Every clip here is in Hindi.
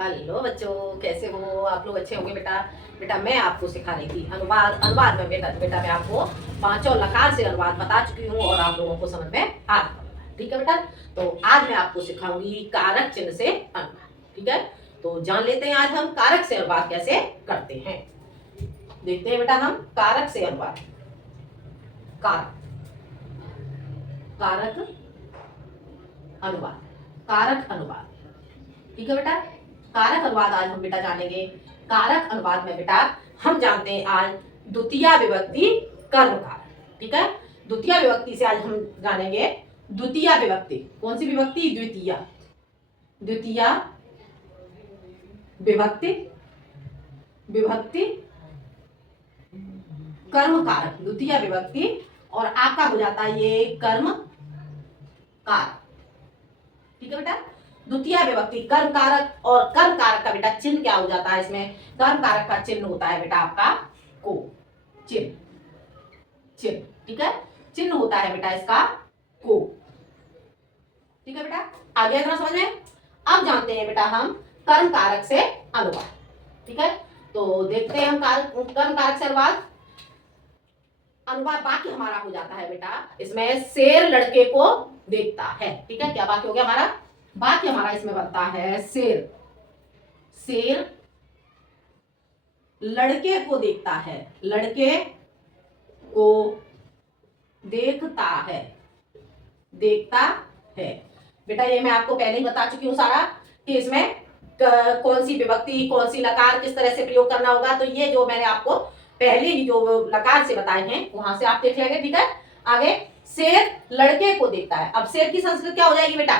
हेलो बच्चों, कैसे हो आप लोग? अच्छे होंगे बेटा। बेटा मैं आपको सिखा रही थी अनुवाद। अनुवाद में बेटा बेटा मैं आपको पांचों लकार से अनुवाद बता चुकी हूँ और आप लोगों को समझ में आ गया होगा। ठीक है बेटा। तो आज मैं आपको सिखाऊंगी कारक चिन्ह से अनुवाद। ठीक है, तो जान लेते हैं आज हम कारक से अनुवाद कैसे करते हैं। देखते हैं बेटा हम कारक से अनुवाद। कारक कारक अनुवाद कारक अनुवाद। ठीक है बेटा। कारक अनुवाद आज हम बेटा जानेंगे। कारक अनुवाद में बेटा हम जानते हैं आज द्वितीय विभक्ति कर्म कारक। ठीक है, द्वितीय विभक्ति से आज हम जानेंगे द्वितीय विभक्ति। कौन सी विभक्ति? द्वितीय। द्वितीय विभक्ति विभक्ति कर्म कारक। द्वितीय विभक्ति और आपका हो जाता है ये कर्म कारक। ठीक है बेटा। द्वितीय विभक्ति कर्म कारक और कर्म कारक का बेटा चिन्ह क्या हो जाता है? इसमें कर्म कारक का चिन्ह होता है बेटा आपका को। चिन्ह चिन्ह ठीक है, चिन्ह होता है बेटा इसका को। ठीक है बेटा, आगे इतना समझ में। अब जानते हैं बेटा हम कर्म कारक से अनुवाद। ठीक है, तो देखते हैं हम कर्म कारक से अनुवाद। अनुवाद वाक्य हमारा हो जाता है बेटा इसमें शेर लड़के को देखता है। ठीक है, क्या वाक्य हो गया हमारा? वाक्य हमारा इसमें बनता है शेर शेर लड़के को देखता है। लड़के को देखता है। देखता है बेटा, ये मैं आपको पहले ही बता चुकी हूँ सारा कि इसमें कौन सी विभक्ति कौन सी लकार किस तरह से प्रयोग करना होगा। तो ये जो मैंने आपको पहले ही जो लकार से बताए हैं वहां से आप देख लेंगे। ठीक है, आगे शेर लड़के को देखता है। अब शेर की संस्कृत क्या हो जाएगी बेटा?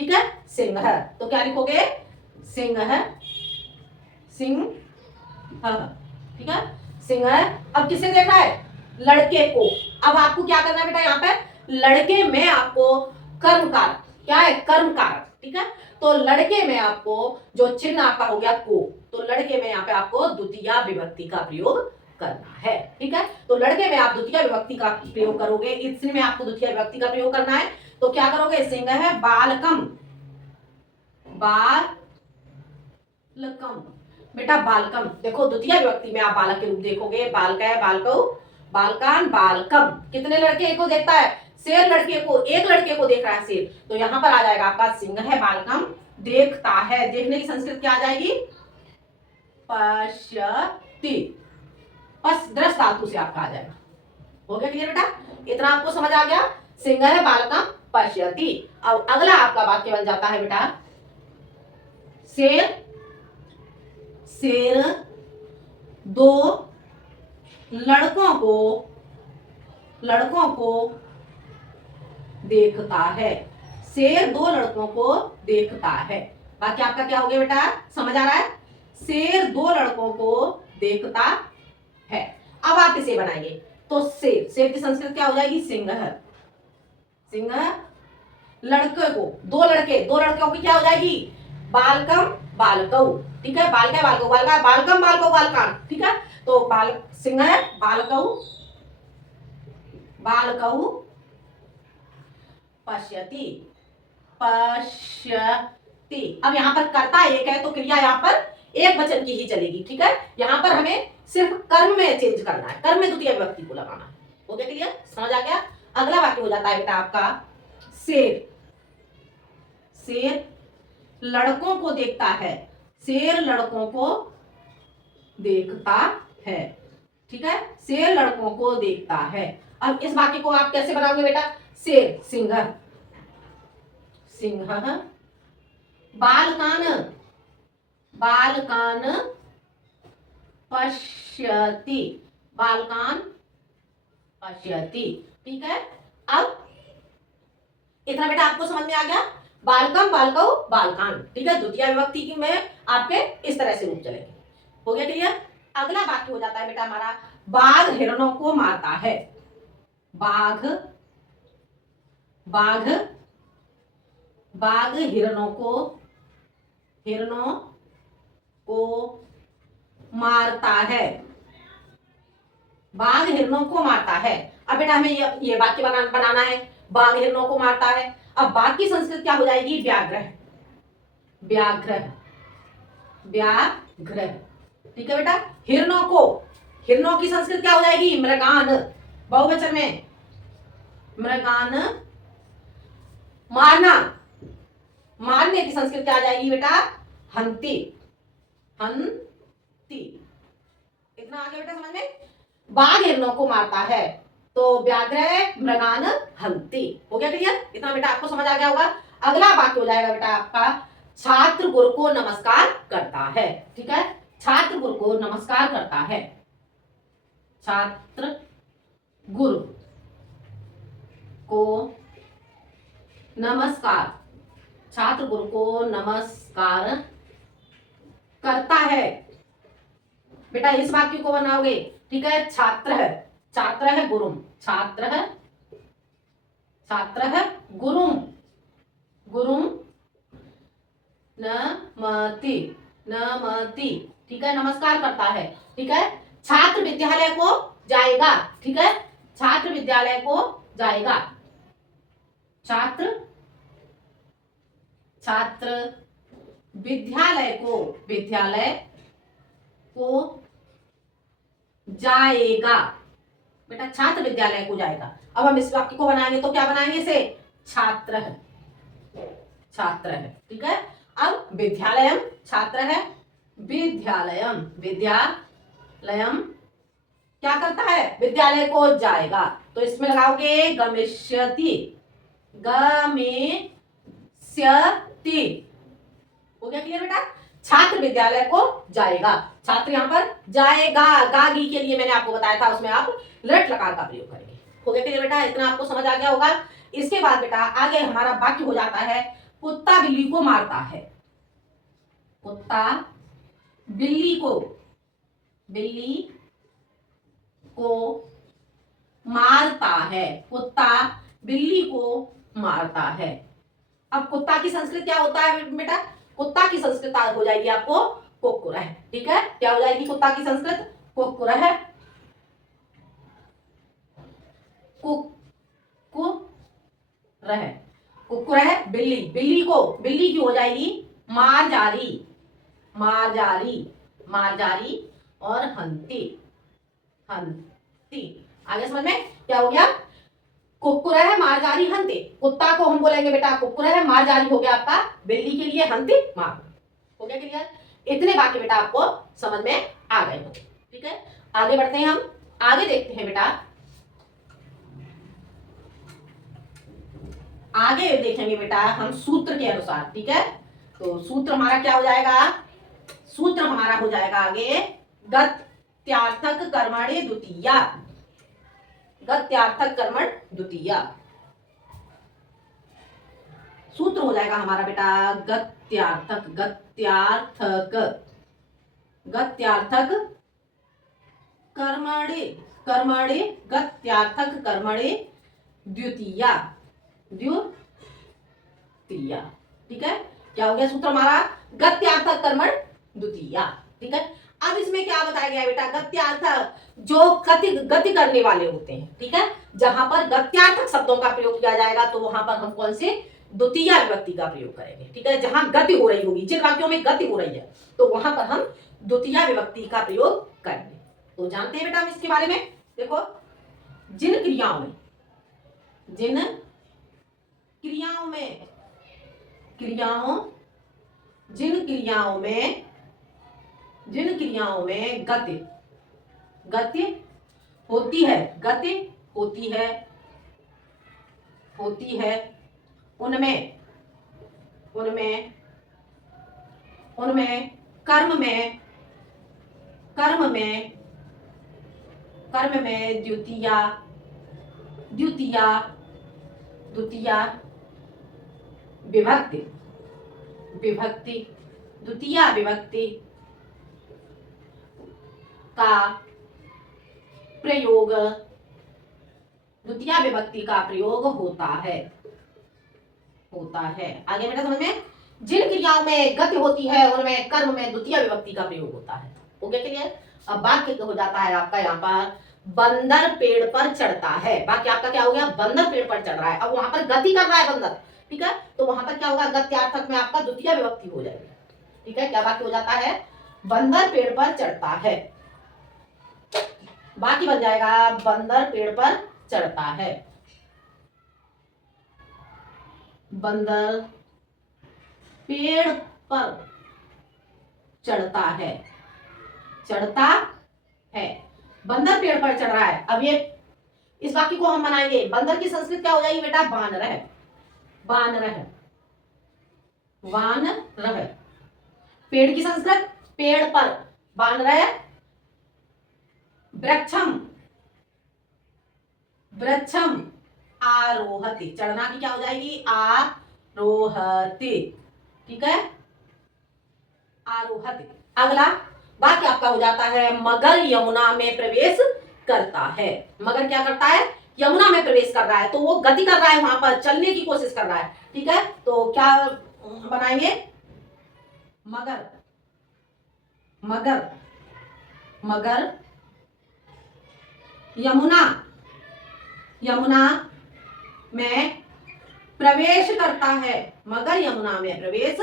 ठीक है, सिंह। तो क्या लिखोगे? सिंह सिंह। ठीक है, सिंह। अब किसे देख रहा है? लड़के को। अब आपको क्या करना है बेटा? यहाँ पे लड़के में आपको कर्म कारक क्या है? कर्म कारक। ठीक है, तो लड़के में आपको जो चिन्ह आपका हो गया को, तो लड़के में यहाँ पे आपको द्वितीय विभक्ति का प्रयोग करना है। ठीक है, तो लड़के में आप द्वितीय विभक्ति का प्रयोग करोगे। इसमें आपको द्वितीय विभक्ति का प्रयोग करना है। तो क्या करोगे? सिंह है बालकम। बालकम बेटा, बालकम। देखो द्वितीय विभक्ति में आप बालक के रूप देखोगे। बालक है बालकौ, बालकान, बालकम। कितने लड़के को देखता है? शेर लड़के को, एक लड़के को देख रहा है शेर। तो यहां पर आ जाएगा आपका सिंह है बालकम देखता है। देखने की संस्कृत क्या आ जाएगी? पश्यति। पस दृष्ट धातु से आपका आ जाएगा। हो गया क्लियर बेटा? इतना आपको समझ आ गया। सिंह है बालकम पश्यति। अब अगला आपका वाक्य बन जाता है बेटा शेर शेर दो लड़कों को देखता है। शेर दो लड़कों को देखता है। बाकी आपका क्या हो गया बेटा? समझ आ रहा है? शेर दो लड़कों को देखता है। अब आप इसे बनाएंगे तो शेर शेर की संस्कृत क्या हो जाएगी? सिंह। सिंह लड़के को, दो लड़कों की क्या हो जाएगी? बालकम बालकौ। ठीक है, बालका बालकौ, बालका बालकम बालकौ बालकान। ठीक है, तो बाल सिंह है बालकौ बालकौ पश्यति। पश्यति। अब यहाँ पर कर्ता एक है तो क्रिया यहाँ पर एक वचन की ही चलेगी। ठीक है, यहाँ पर हमें सिर्फ कर्म में चेंज करना है, कर्म में द्वितीय विभक्ति को लगाना है। हो गया क्लियर? समझ आ गया? अगला वाक्य हो जाता है बेटा आपका शेर शेर लड़कों को देखता है। शेर लड़कों को देखता है। ठीक है, शेर लड़कों को देखता है। अब इस वाक्य को आप कैसे बनाओगे बेटा? शेर सिंह सिंह बालकान बालकान पश्यति। बालकान पश्यति। ठीक है, अब इतना बेटा आपको समझ में आ गया। बालकम बालकौ बालकान। ठीक है, द्वितीय विभक्ति की में आपके इस तरह से रूप चलेंगे। हो गया क्लियर? अगला वाक्य हो जाता है बेटा हमारा बाघ हिरणों को मारता है। बाघ बाघ बाघ हिरणों को मारता है। बाघ हिरणों को मारता है। अब बेटा हमें ये वाक्य बनाना है। बाघ हिरणों को मारता है। अब बाघ की संस्कृत क्या हो जाएगी? व्याघ्र व्याघ्र। व्याघ्र। ठीक है बेटा। हिरणों की संस्कृत क्या हो जाएगी? मृगान। बहुवचन में मृगान। मारना, मारने की संस्कृत क्या आ जाएगी बेटा? हंती। हंती। इतना आगे बेटा समझ में? बाघ हिरणों को मारता है तो व्याघ्र मृगान हंती। हो गया क्लियर? इतना बेटा आपको समझ आ गया होगा। अगला वाक्य हो जाएगा बेटा आपका, छात्र गुरु को नमस्कार करता है। ठीक है, छात्र गुरु को नमस्कार करता है। छात्र गुरु को नमस्कार, छात्र गुरु को नमस्कार करता है। बेटा इस वाक्य को बनाओगे। ठीक है, छात्र है गुरुम, छात्र है गुरुम, गुरुम नमति, नमति। ठीक है, नमस्कार करता है। ठीक है, छात्र विद्यालय को जाएगा। ठीक है, छात्र विद्यालय को जाएगा। छात्र विद्यालय को जाएगा। बेटा छात्र विद्यालय को जाएगा। अब हम इस वाक्य को बनाएंगे तो क्या बनाएंगे इसे? छात्र है, छात्र है। ठीक है, अब विद्यालयम छात्र है, विद्यालयम, विद्यालयम क्या करता है? विद्यालय को जाएगा। तो इसमें लगाओगे गमिष्यति, गमिष्यति। हो गया क्लियर बेटा? छात्र विद्यालय को जाएगा। छात्र यहाँ पर जाएगा, गागी के लिए मैंने आपको बताया था, उसमें आप लट लकार का प्रयोग करेंगे। हो गया क्लियर बेटा? इतना आपको समझ आ गया होगा। इसके बाद बेटा आगे हमारा वाक्य हो जाता है, कुत्ता बिल्ली को मारता है। कुत्ता बिल्ली को मारता है। कुत्ता बिल्ली को मारता है। अब कुत्ता की संस्कृत क्या होता है बेटा? कुत्ता की संस्कृत हो जाएगी आपको कुक्कुरह। ठीक है, क्या हो जाएगी कुत्ता की संस्कृत? कुक्कुरह। कुक्कुरह बिल्ली, बिल्ली की हो जाएगी मारजारी, मारजारी और हंती, आगे समझ में क्या हो गया? कुक्कुरह मारजारी हंती। कुत्ता को हम बोलेंगे बेटा कुक्कुरह, मारजारी हो गया आपका बिल्ली के लिए, हंती मार। हो गया क्लियर? इतने वाक्य बेटा आपको समझ में आ गए होंगे। ठीक है, आगे बढ़ते हैं, हम आगे देखते हैं बेटा। आगे देखेंगे बेटा हम सूत्र के अनुसार। ठीक है, तो सूत्र हमारा क्या हो जाएगा? सूत्र हमारा हो जाएगा आगे गत्यार्थक कर्मणि द्वितीया, गत्यार्थक कर्मण द्वितीया। सूत्र हो जाएगा हमारा बेटा गत्यार्थक, गत्यार्थक कर्मणि, गत्यार्थक कर्मणि द्वितीया। ठीक है, क्या हो गया सूत्र हमारा? गत्यार्थक कर्मण द्वितीया। ठीक है, अब इसमें क्या बताया गया बेटा? गत्यार्थक जो गति करने वाले होते हैं। ठीक है, जहां पर गत्यार्थक शब्दों का प्रयोग किया जाएगा तो वहां पर हम कौन से? द्वितीय विभक्ति का प्रयोग करेंगे। ठीक है, जहां गति हो रही होगी, जिन वाक्यों में गति हो रही है तो वहां पर हम द्वितीय विभक्ति का प्रयोग करेंगे। तो जानते हैं बेटा हम इसके बारे में? देखो, जिन क्रियाओं में गति होती है, उनमें कर्म में द्वितीय विभक्ति का प्रयोग, द्वितीय विभक्ति का प्रयोग होता है। आगे बेटा समझ में? जिन क्रियाओं में गति होती है उनमें कर्म में द्वितीय विभक्ति का प्रयोग होता है। हो गया क्लियर? अब वाक्य हो जाता है आपका यहाँ पर, बंदर पेड़ पर चढ़ता है। वाक्य आपका क्या हो गया? बंदर पेड़ पर चढ़ रहा है। अब वहां पर गति कर रहा है बंदर। ठीक है, तो वहां पर क्या होगा? गत्यार्थक में आपका द्वितीय विभक्ति हो जाएगी। ठीक है, क्या वाक्य हो जाता है? बंदर पेड़ पर चढ़ता है। बाकी बन जाएगा बंदर पेड़ पर चढ़ता है। बंदर पेड़ पर चढ़ता है। चढ़ता है, बंदर पेड़ पर चढ़ रहा है। अब ये इस वाक्य को हम बनाएंगे। बंदर की संस्कृत क्या हो जाएगी बेटा? वानरह। वानरह, वानरह। पेड़ की संस्कृत पेड़ पर, वानरह। वृक्षम, वृक्षम आरोहति। चढ़ना की क्या हो जाएगी? आरोहति। ठीक है, आरोहति। अगला वाक्य आपका हो जाता है मगर यमुना में प्रवेश करता है। मगर क्या करता है? यमुना में प्रवेश कर रहा है, तो वो गति कर रहा है, वहां पर चलने की कोशिश कर रहा है। ठीक है, तो क्या बनाएंगे? मगर, मगर, मगर यमुना, यमुना में प्रवेश करता है। मगर यमुना में प्रवेश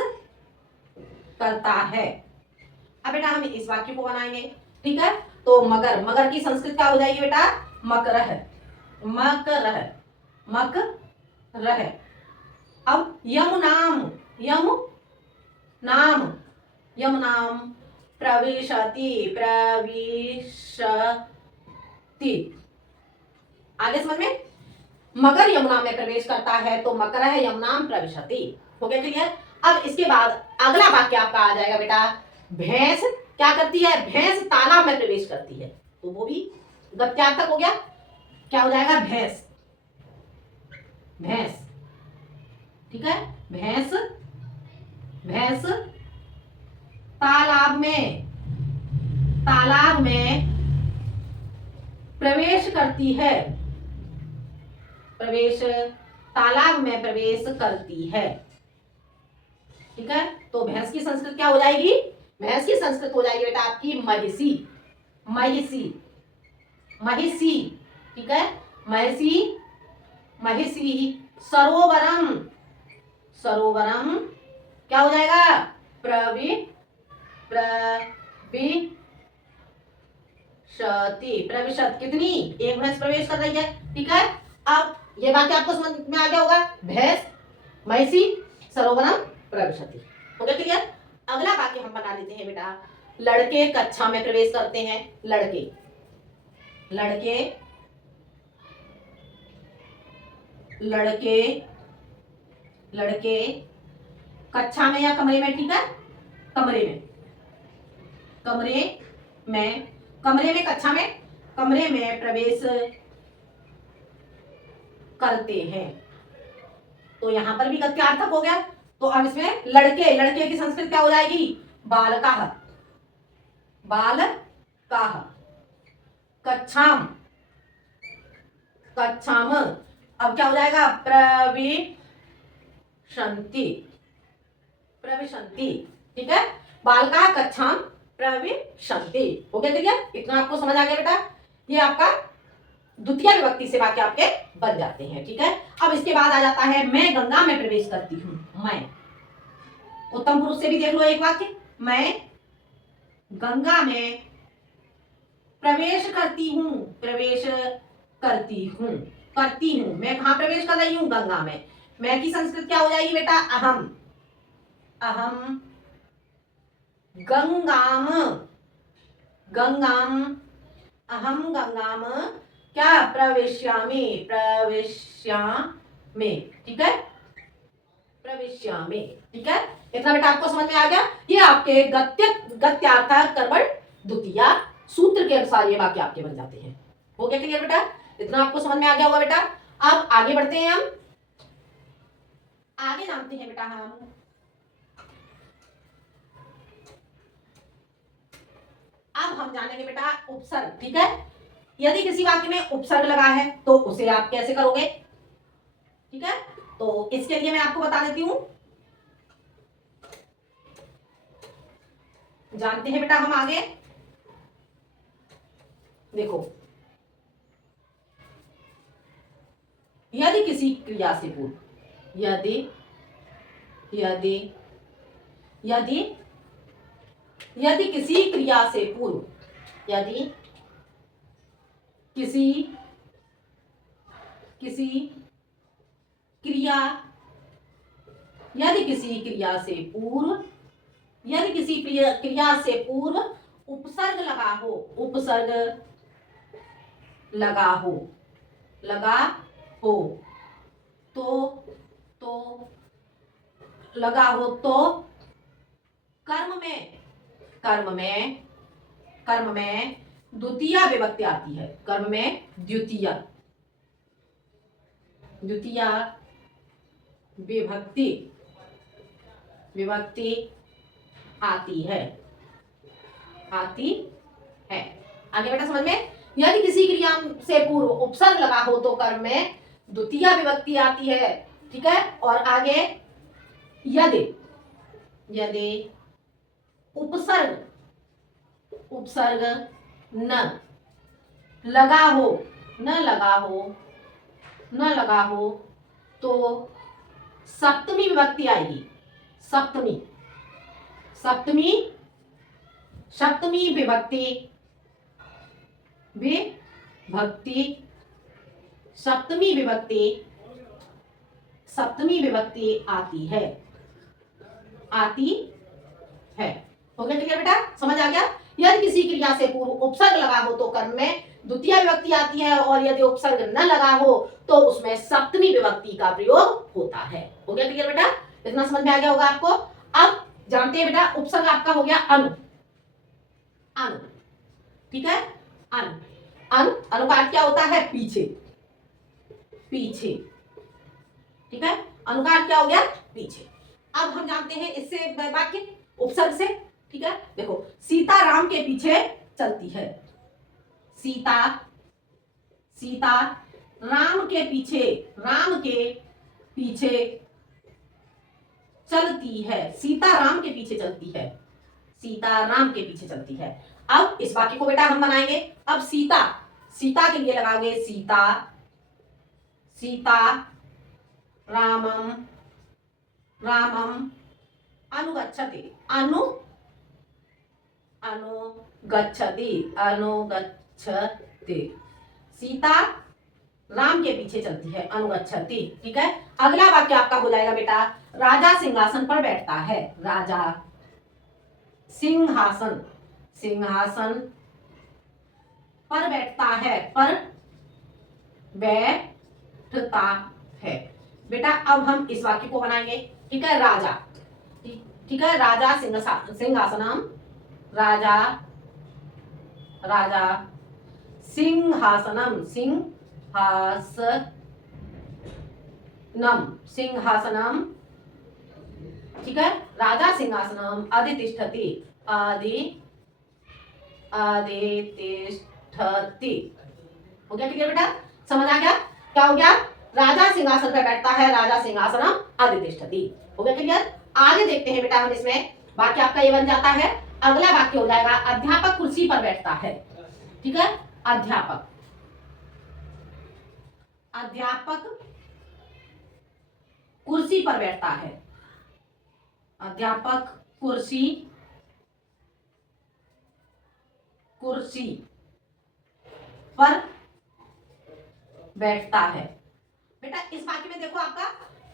करता है। अब बेटा हम इस वाक्य को बनाएंगे। ठीक है, तो मगर, मगर की संस्कृत क्या हो जाएगी बेटा? मकरह। मकरह, मकरह। अब यमुनाम, यम नाम, यमुनाम प्रविशति, प्रविशति। आगे समझ में? मगर यमुना में प्रवेश करता है, तो मकरह यमुनाम प्रविशति। हो गया क्लियर? अब इसके बाद अगला वाक्य आपका आ जाएगा बेटा, भैंस क्या करती है? भैंस तालाब में प्रवेश करती है, तो वो भी गत्यार्थक हो गया। क्या हो जाएगा? भैंस, भैंस। ठीक है, भैंस, भैंस तालाब में, तालाब में प्रवेश करती है। प्रवेश, तालाब में प्रवेश करती है। ठीक है, तो भैंस की संस्कृत क्या हो जाएगी? भैंस की संस्कृत हो जाएगी बेटा आपकी महिषी। महिषी, महिषी। ठीक है, महिषी, महिषी। सरोवरम, सरोवरम क्या हो जाएगा? प्रवि, प्रविशति। प्रविशत कितनी? एक भैंस प्रवेश कर रही है। ठीक है, अब ये बात आपको समझ में आ गया होगा। भैंस, महिषी, सरोवरम, प्रविशति। हो गया क्लियर? अगला वाक्य हम बना लेते हैं बेटा, लड़के कक्षा में प्रवेश करते हैं। लड़के, लड़के, लड़के, लड़के कक्षा में या कमरे में। ठीक है, कमरे में, कमरे में, कमरे में, कक्षा में, कमरे में प्रवेश करते हैं। तो यहां पर भी गत्यार्थक हो गया। तो अब इसमें लड़के, लड़के की संस्कृत क्या हो जाएगी? बालकाः, बालकाः। कक्षाम, कक्षाम। अब क्या हो जाएगा? प्रविशन्ति, प्रविशन्ति। ठीक है, बालकाः कक्षाम प्रविशन्ति। हो गया क्लियर? इतना आपको समझ आ गया बेटा? ये आपका द्वितीय विभक्ति से वाक्य आपके बन जाते हैं। ठीक है, अब इसके बाद आ जाता है मैं गंगा में प्रवेश करती हूं। मैं, उत्तम पुरुष से भी देख लो एक वाक्य, मैं गंगा में प्रवेश करती हूं। प्रवेश करती हूं, करती हूं। मैं कहां प्रवेश कर रही हूं? गंगा में। मैं की संस्कृत क्या हो जाएगी बेटा? अहम, अहम गंगाम, गंगाम, अहम गंगाम क्या? प्रविश्यामि, प्रविश्यामि। ठीक है, प्रविश्यामि। ठीक है, इतना बेटा आपको समझ में आ गया? ये आपके गत्य, गत्यार्थ कर्मण द्वितीया सूत्र के अनुसार ये वाक्य आपके बन जाते हैं। हो गया क्लियर बेटा? इतना आपको समझ में आ गया होगा बेटा? अब आगे बढ़ते हैं। हम आगे जानते हैं बेटा, हम अब हम जानेंगे बेटा उपसर्ग। ठीक है, यदि किसी वाक्य में उपसर्ग लगा है तो उसे आप कैसे करोगे? ठीक है, तो इसके लिए मैं आपको बता देती हूं। जानते हैं बेटा हम आगे। देखो, यदि किसी क्रिया से पूर्व, यदि, यदि, यदि यदि किसी क्रिया से पूर्व, यदि किसी क्रिया, यदि किसी क्रिया से पूर्व, यदि किसी क्रिया से पूर्व उपसर्ग लगा हो, उपसर्ग लगा हो, लगा हो तो लगा हो तो कर्म में द्वितीय विभक्ति आती है। कर्म में द्वितीय विभक्ति आती है। आगे बेटा समझ में, यदि किसी क्रिया से पूर्व उपसर्ग लगा हो तो कर्म में द्वितीय विभक्ति आती है। ठीक है, और आगे यदि उपसर्ग न लगा हो तो सप्तमी विभक्ति आएगी। सप्तमी विभक्ति आती है। हो गया क्लियर बेटा, समझ आ गया। यदि किसी क्रिया से पूर्व उपसर्ग लगा हो तो कर्म में द्वितीय विभक्ति आती है, और यदि उपसर्ग न लगा हो तो उसमें सप्तमी विभक्ति का प्रयोग होता है। हो गया क्लियर बेटा, इतना समझ में आ गया होगा आपको। अब जानते हैं बेटा, उपसर्ग आपका हो गया अनु। ठीक है, अनु का अर्थ क्या होता है? पीछे। ठीक है, अनु का अर्थ क्या हो गया? पीछे। अब हम जानते हैं इससे वाक्य उपसर्ग से। ठीक है, देखो, सीता राम के पीछे चलती है। सीता राम के पीछे चलती है। सीता राम के पीछे चलती है। अब इस वाक्य को बेटा हम बनाएंगे। अब सीता के लिए लगाओगे सीता रामम अनुगच्छति। सीता राम के पीछे चलती है, अनुगच्छति। ठीक है, अगला वाक्य आपका हो जाएगा बेटा, राजा सिंहासन पर बैठता है। राजा सिंहासन पर बैठता है। बेटा अब हम इस वाक्य को बनाएंगे। ठीक है, राजा सिंहासनम, राजा सिंहासनम। ठीक है, राजा सिंहासनम अधितिष्ठति। हो गया क्लियर बेटा, समझ आ गया क्या हो गया? राजा सिंहासन पर बैठता है, राजा सिंहासनम अधितिष्ठति। हो गया क्लियर। आगे देखते हैं बेटा हम इसमें, वाक्य आपका ये बन जाता है। अगला वाक्य हो जाएगा, अध्यापक कुर्सी पर बैठता है। ठीक है, अध्यापक कुर्सी पर बैठता है। अध्यापक कुर्सी पर बैठता है। बेटा इस वाक्य में देखो, आपका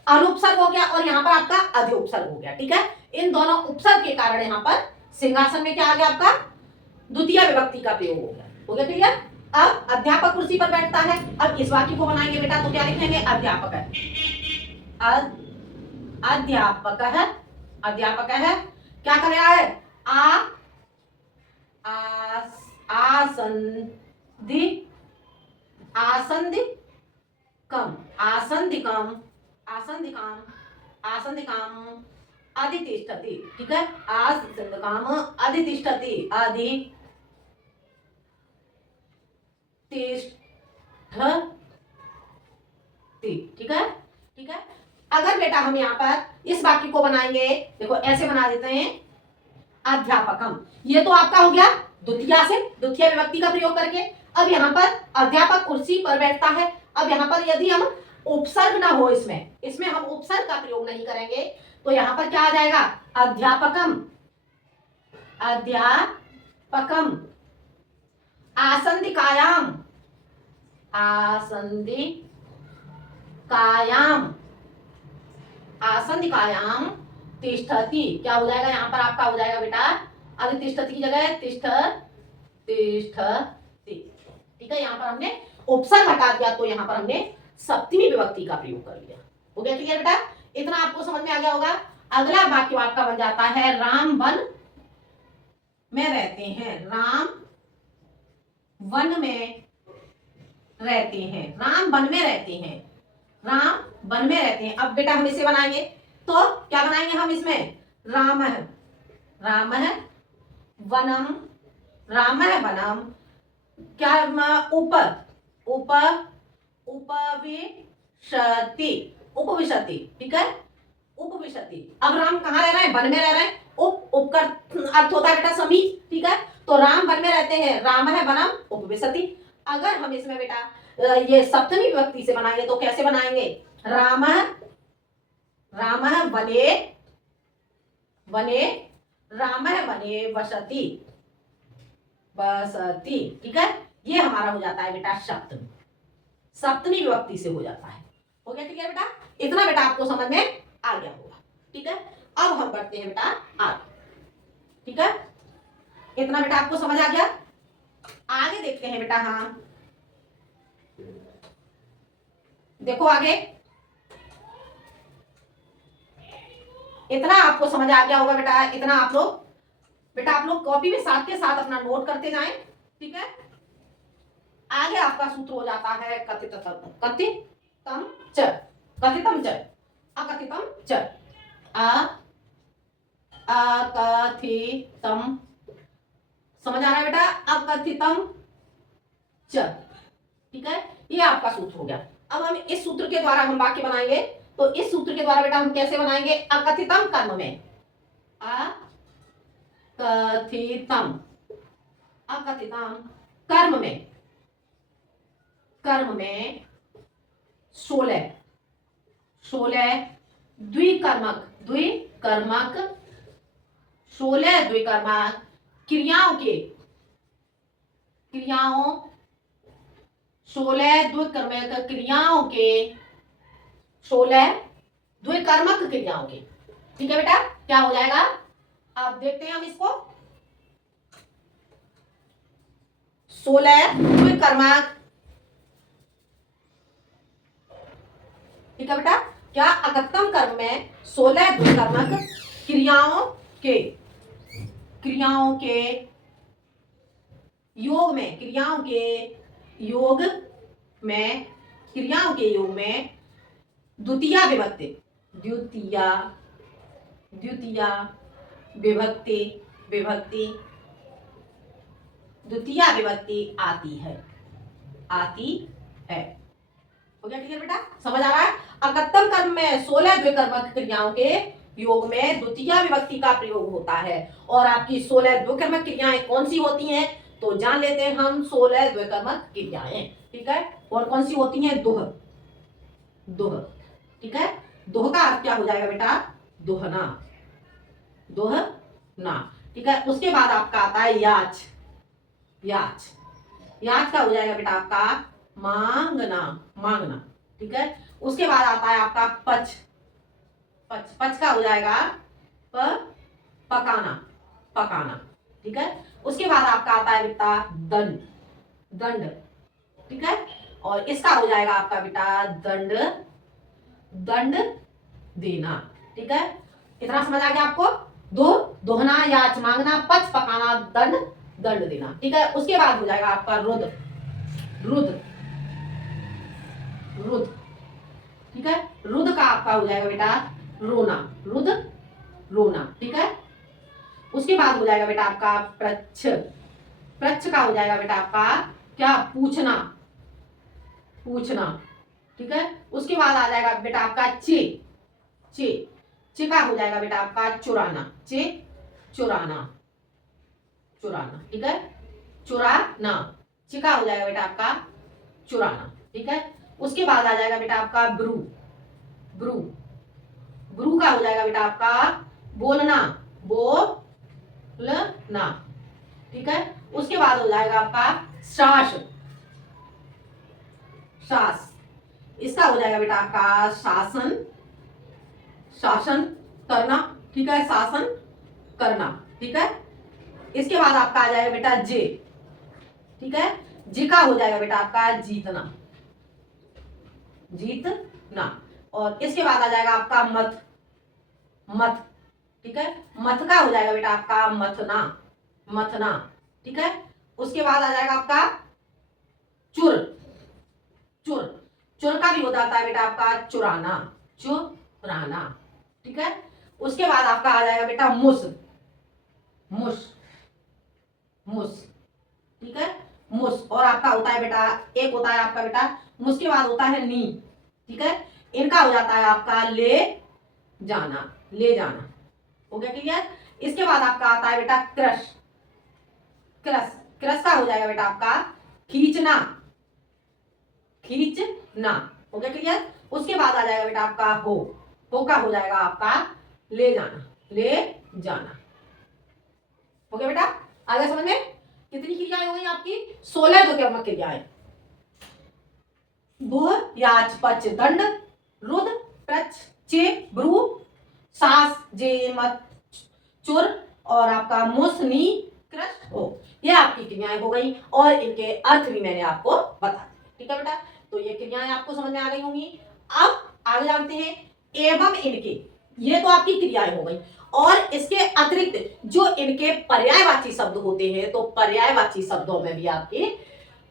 अनुपसर्ग हो गया और यहाँ पर आपका अधिउपसर्ग हो गया। ठीक है, इन दोनों उपसर्ग के कारण यहाँ पर सिंहासन में क्या आ गया? आपका द्वितीय विभक्ति का प्रयोग हो गया। हो गया क्लियर। अब अध्यापक कुर्सी पर बैठता है। अब इस वाक्य को बनाएंगे बेटा, तो क्या लिखेंगे? अध्यापक है। क्या कर रहा है? आसंदिकम अधितिष्ठति। ठीक है, आसंदिकम अधितिष्ठति। ठीक है। अगर बेटा हम यहाँ पर इस वाक्य को बनाएंगे, देखो ऐसे बना देते हैं, अध्यापकम। ये तो आपका हो गया द्वितीय विभक्ति का प्रयोग करके। अब यहाँ पर अध्यापक कुर्सी पर बैठता है। अब यहाँ पर यदि हम उपसर्ग ना हो, इसमें हम उपसर्ग का प्रयोग नहीं करेंगे, तो यहाँ पर क्या आ जाएगा? अध्यापकम अध्यापकम। आसंदिकायाम, आसंदिकायाम, आसंदिकायाम तिष्ठति। क्या हो जाएगा यहाँ पर आपका? हो जाएगा बेटा अभी तिष्ठति की जगह तिष्ठति। ठीक है, यहाँ पर हमने उपसर्ग हटा दिया तो यहाँ पर हमने सप्तमी विभक्ति का प्रयोग कर लिया। हो गया क्लियर बेटा? इतना आपको समझ में आ गया होगा। अगला वाक्य आपका बन जाता है राम वन में रहते हैं। राम वन में रहते हैं। राम वन में रहते हैं। राम वन में रहते हैं। अब बेटा हम इसे बनाएंगे तो क्या बनाएंगे हम इसमें? राम है, राम है वनम, राम है वनम, क्या ऊपर ऊपर उपविशति, उपविशति। ठीक है, उपविशति। अब राम कहाँ रह रहे हैं? वन में रह रहे हैं। उप का अर्थ होता है बेटा समीप। ठीक है, तो राम वन में रहते हैं। राम है वनम उपविशति। अगर हम इसमें बेटा ये सप्तमी विभक्ति से बनाएंगे तो कैसे बनाएंगे? राम राम वने वने, राम वने वसति वसति। ठीक है, ये हमारा हो जाता है बेटा सप्तमी, सप्तमी विभक्ति से हो जाता है। हो गया क्लियर बेटा? इतना बेटा आपको समझ में आ गया होगा। ठीक है, अब हम बढ़ते हैं बेटा आगे। ठीक है, इतना बेटा आपको समझ आ गया। आगे देखते हैं बेटा। हाँ देखो आगे, इतना आपको समझ आ गया होगा बेटा। इतना आप लोग कॉपी में साथ के साथ अपना नोट करते जाएं। ठीक है, आगे आपका सूत्र हो जाता है कथितम कथितम च, कथितम च, अकथितम च, अकथितम। समझ आ रहा है बेटा? अकथितम च। ठीक है, ये आपका सूत्र हो गया। अब हम इस सूत्र के द्वारा हम वाक्य बनाएंगे। तो इस सूत्र के द्वारा बेटा हम कैसे बनाएंगे? अकथितम कर्म में, अकथितम, अकथितम कर्म में, कर्म में 16 द्विकर्मक, द्विकर्मक 16 द्विकर्मक क्रियाओं के, क्रियाओं 16 द्विकर्मक क्रियाओं के, 16 द्विकर्मक क्रियाओं के। ठीक है बेटा, क्या हो जाएगा? अब देखते हैं हम इसको। 16 द्विकर्मक। ठीक है बेटा, क्या अकथम कर्म में 16 द्विकर्मक क्रियाओं के, क्रियाओं के योग में, क्रियाओं के योग में, क्रियाओं के योग में द्वितीया विभक्ति, द्वितीया, द्वितीया विभक्ति, विभक्ति, द्वितीया विभक्ति आती है, आती है। हो गया क्लियर बेटा? समझ आ रहा है? अकत्तम कर्म में 16 द्विकर्मक क्रियाओं के योग में द्वितीया विभक्ति का प्रयोग होता है। और आपकी 16 द्विकर्मक क्रियाएं कौन सी होती हैं? तो जान लेते हैं हम 16 द्विकर्मक क्रियाएं। ठीक है, और कौन सी होती हैं? दोह, दोह। ठीक है, दोह का अर्थ क्या हो जाएगा बेटा? दोहना, दोहना। ठीक है, उसके बाद आपका आता है याच, याच, याच का हो जाएगा बेटा आपका मांगना, मांगना। ठीक है, उसके बाद आता है आपका पच, पच, पच का हो जाएगा पकाना, पकाना। ठीक है, उसके बाद आपका आता है बेटा दंड, दंड। ठीक है, और इसका हो जाएगा आपका बेटा दंड, दंड देना। ठीक है, इतना समझ आ गया आपको? दो, दोहना, याच, मांगना, पच, पकाना, दंड, दंड देना। ठीक है, उसके बाद हो जाएगा आपका रुद्र, रुद्र, रुद्र। ठीक है, रुद्र का आपका हो जाएगा बेटा रोना, रुद्र, रोना। ठीक है, उसके बाद हो जाएगा बेटा आपका प्रच्छ, प्रच्छ का हो जाएगा बेटा आपका क्या? पूछना, पूछना। ठीक है, उसके बाद आ जाएगा बेटा आपका चे, चे, चे का हो जाएगा बेटा आपका चुराना, चे, चुराना, चुराना। ठीक है, चुराना, चे का हो जाएगा बेटा आपका चुराना। ठीक है, उसके बाद आ जाएगा बेटा आपका ब्रू, ब्रू, ब्रू का हो जाएगा बेटा आपका बोलना, बोलना। ना, ठीक है। उसके बाद हो जाएगा आपका शास, शास, इसका हो जाएगा बेटा आपका शासन, शासन करना, ठीक है, शासन करना, ठीक है। इसके बाद आपका आ जाएगा बेटा जे, ठीक है, जी का हो जाएगा बेटा आपका जीतना, जीतना। और इसके बाद आ जाएगा आपका मत, मत, ठीक है, मत का हो जाएगा बेटा आपका मथना, मथना, ठीक है। उसके बाद आ जाएगा आपका चुर, चुर, चुर का भी हो जाता है बेटा आपका चुराना, चुराना, ठीक है। उसके बाद आपका आ जाएगा बेटा मुस, मुस, मुस, ठीक है, मुस। और आपका होता है बेटा, एक होता है आपका बेटा मुस के बाद होता है नी, ठीक है। इनका हो जाता है आपका ले जाना, ले जाना, हो गया क्लियर। इसके बाद आपका आता है बेटा क्रश, क्रश, क्रश का हो जाएगा बेटा आपका खींचना, खींचना, हो गया क्लियर। उसके बाद आ जाएगा बेटा आपका हो का हो जाएगा आपका ले जाना, ले जाना, हो गया बेटा। आ गया समझ में। कितनी क्रियाएं हो गई आपकी? 16 द्योतक क्रियाएं। बुह, याच, पच, दंड, रुद, प्रच, चे, ब्रू, सास, जे, मत, चुर और आपका मुसनी, क्रश, हो। ये आपकी क्रियाएं हो गई और इनके अर्थ भी मैंने आपको बता दिए, ठीक है बेटा। तो ये क्रियाएं आपको समझ में आ गई होंगी। अब आगे जानते हैं एवं इनके, ये तो आपकी क्रियाएं हो गई। और इसके अतिरिक्त जो इनके पर्यायवाची शब्द होते हैं, तो पर्यायवाची शब्दों में भी आपके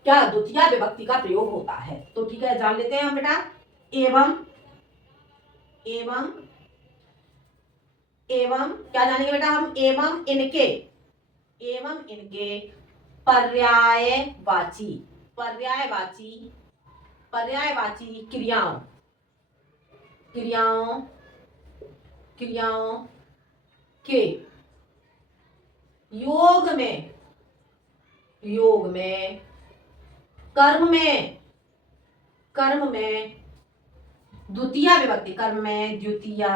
क्या द्वितीय विभक्ति का प्रयोग होता है। तो ठीक है, जान लेते हैं हम बेटा। एवं, एवं, एवं क्या जानेंगे बेटा हम? एवं इनके, एवं इनके पर्यायवाची, पर्यायवाची, पर्यायवाची क्रियाओं, क्रियाओं, क्रियाओं के योग में, योग में, कर्म में, कर्म में द्वितीय विभक्ति, कर्म में द्वितीय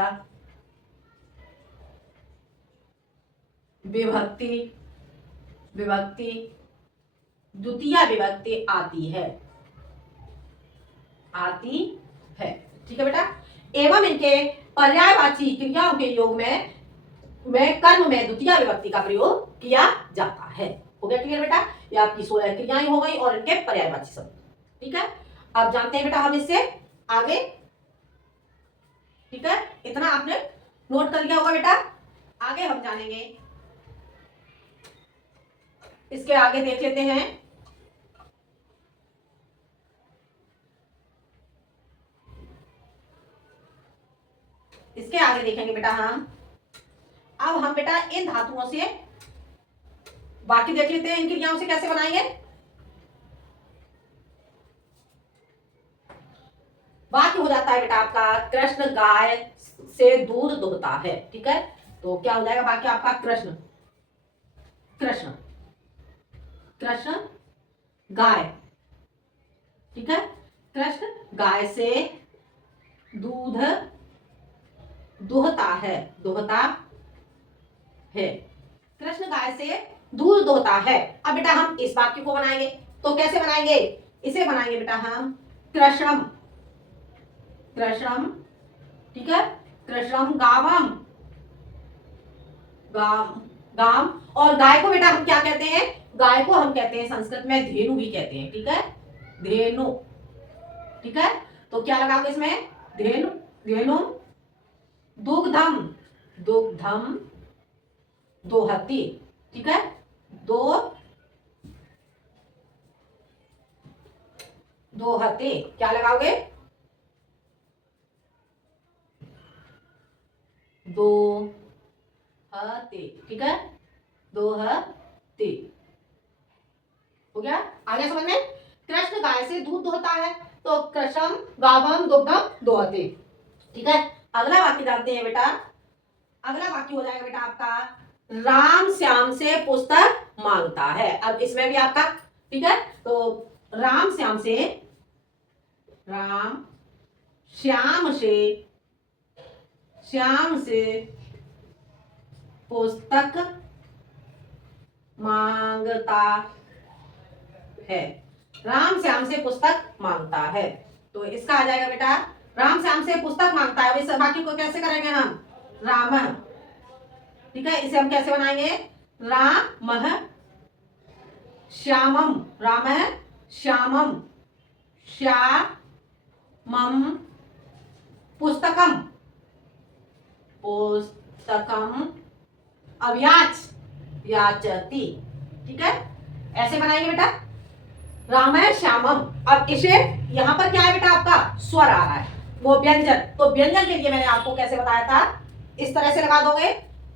विभक्ति, विभक्ति, द्वितीय विभक्ति आती है, आती है, ठीक है बेटा। एवं इनके पर्यायवाची क्रियाओं के योग में कर्म में द्वितीय विभक्ति का प्रयोग किया जाता है। हो गया क्लियर बेटा? ये आपकी 16 क्रियाएं हो गई और इनके पर्यायवाची शब्द, ठीक है। अब जानते हैं बेटा हम इससे आगे, ठीक है, इतना आपने नोट कर लिया होगा बेटा। आगे हम जानेंगे, इसके आगे देख लेते हैं। इसके आगे देखेंगे बेटा हम। अब हम बेटा इन धातुओं से बाकी देख लेते हैं, इन क्रियाओं से कैसे बनाएंगे। वाक्य हो जाता है बेटा आपका कृष्ण गाय से दूध दुहता है, ठीक है। तो क्या हो जाएगा वाक्य आपका? कृष्ण, कृष्ण, कृष्ण गाय, ठीक है, कृष्ण गाय से दूध दुहता है, दुहता है, कृष्ण गाय से दूध दुहता है। अब बेटा हम इस वाक्य को बनाएंगे, तो कैसे बनाएंगे? इसे बनाएंगे बेटा हम कृष्णम, कृष्णम, ठीक है, कृष्णम गावम, गाम, गाम। और गाय को बेटा हम क्या कहते हैं? गाय को हम कहते हैं संस्कृत में धेनु भी कहते हैं, ठीक है, धेनु, ठीक है। तो क्या लगाओगे इसमें? धेनु, धेनु, दुग्धम, दुग्धम दोहती, ठीक है, दो दोहते, क्या लगाओगे? दो हते, ठीक है, दोहते, हो गया? आ गया समझ में? कृष्ण गाय से दूध दोहता है, तो कृष्णम गावम दुग्धम दोहते, ठीक है। अगला वाक्य जानते हैं बेटा। अगला वाक्य हो जाएगा बेटा आपका राम श्याम से पुस्तक मांगता है। अब इसमें भी आपका, ठीक है, तो राम श्याम से, राम श्याम से, श्याम से पुस्तक मांगता है, राम श्याम से पुस्तक मांगता है। तो इसका आ जाएगा बेटा राम श्याम से पुस्तक मांगता है। इस वाक्य को कैसे करेंगे हम? राम, ठीक है, इसे हम कैसे बनाएंगे? राम श्यामम, राम श्यामम, श्यामम पुस्तकम, पुस्तकम अव्याच याचती, ठीक है, ऐसे बनाएंगे बेटा राम श्यामम। अब इसे यहां पर क्या है बेटा? आपका स्वर आ रहा है, वो व्यंजन। तो व्यंजन के लिए मैंने आपको कैसे बताया था, इस तरह से लगा दोगे,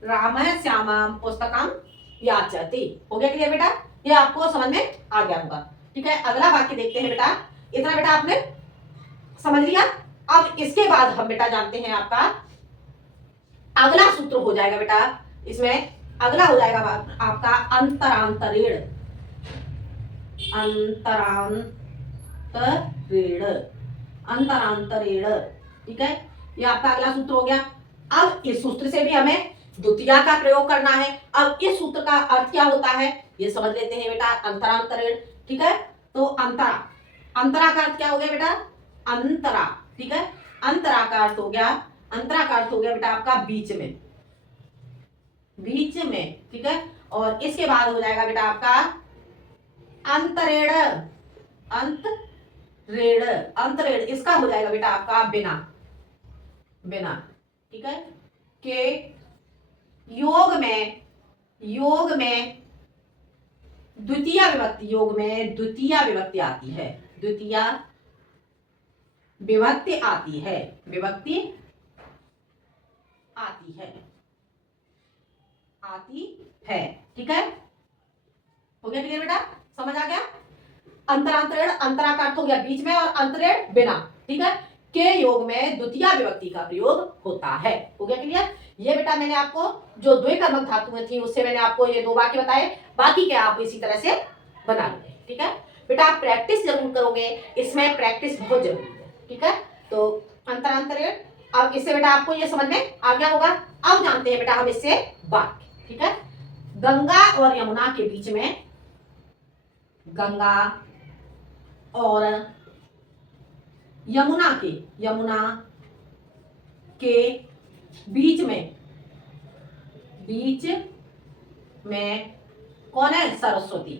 राम श्यामम पुस्तकम याचती। हो गया क्लियर बेटा? ये आपको समझ में आ गया होगा, ठीक है। अगला वाक्य देखते हैं बेटा। इतना बेटा आपने समझ लिया। अब इसके बाद हम बेटा जानते हैं आपका अगला सूत्र हो जाएगा बेटा, इसमें अगला हो जाएगा आपका अंतरांतरीण, अंतरांतरीण, अंतरांतरीण, ठीक है, ये आपका अगला सूत्र हो गया। अब इस सूत्र से भी हमें द्वितीया का प्रयोग करना है। अब इस सूत्र का अर्थ क्या होता है ये समझ लेते हैं बेटा, अंतरांतरीण, ठीक है। तो अंतरा, अंतरा का अर्थ क्या हो गया बेटा? अंतरा, ठीक है, अंतरा का अर्थ हो गया, अंतरा का अर्थ हो गया बेटा आपका बीच में, बीच में, ठीक है। और इसके बाद हो जाएगा बेटा आपका अंतरेण, अंतरेण, अंतरेण, इसका हो जाएगा बेटा आपका बिना, बिना, ठीक है। के योग में, योग में द्वितीय विभक्ति, योग में द्वितीय विभक्ति आती है, द्वितीय विभक्ति आती है, विभक्ति आती है, आती है, ठीक है। हो गया क्लियर बेटा? समझ आ गया? अंतरांतरेण, अंतरा का अर्थ हो गया बीच में और अंतरेण बिना, ठीक है। के योग में द्वितीय विभक्ति का प्रयोग होता है। हो गया क्लियर? ये बेटा मैंने आपको जो द्विकर्मक धातुएं थी उससे मैंने आपको ये दो वाक्य बताए, बाकी के आप इसी तरह से बना लोगे, ठीक है बेटा। आप प्रैक्टिस जरूर करोगे, इसमें प्रैक्टिस बहुत जरूरी है, ठीक है। तो अंतरांतरेण, अब इससे बेटा आपको ये समझ में आ गया होगा। अब जानते हैं बेटा हम इससे वाक्य, ठीक है। गंगा और यमुना के बीच में, गंगा और यमुना के, यमुना के बीच में, बीच में कौन है? सरस्वती,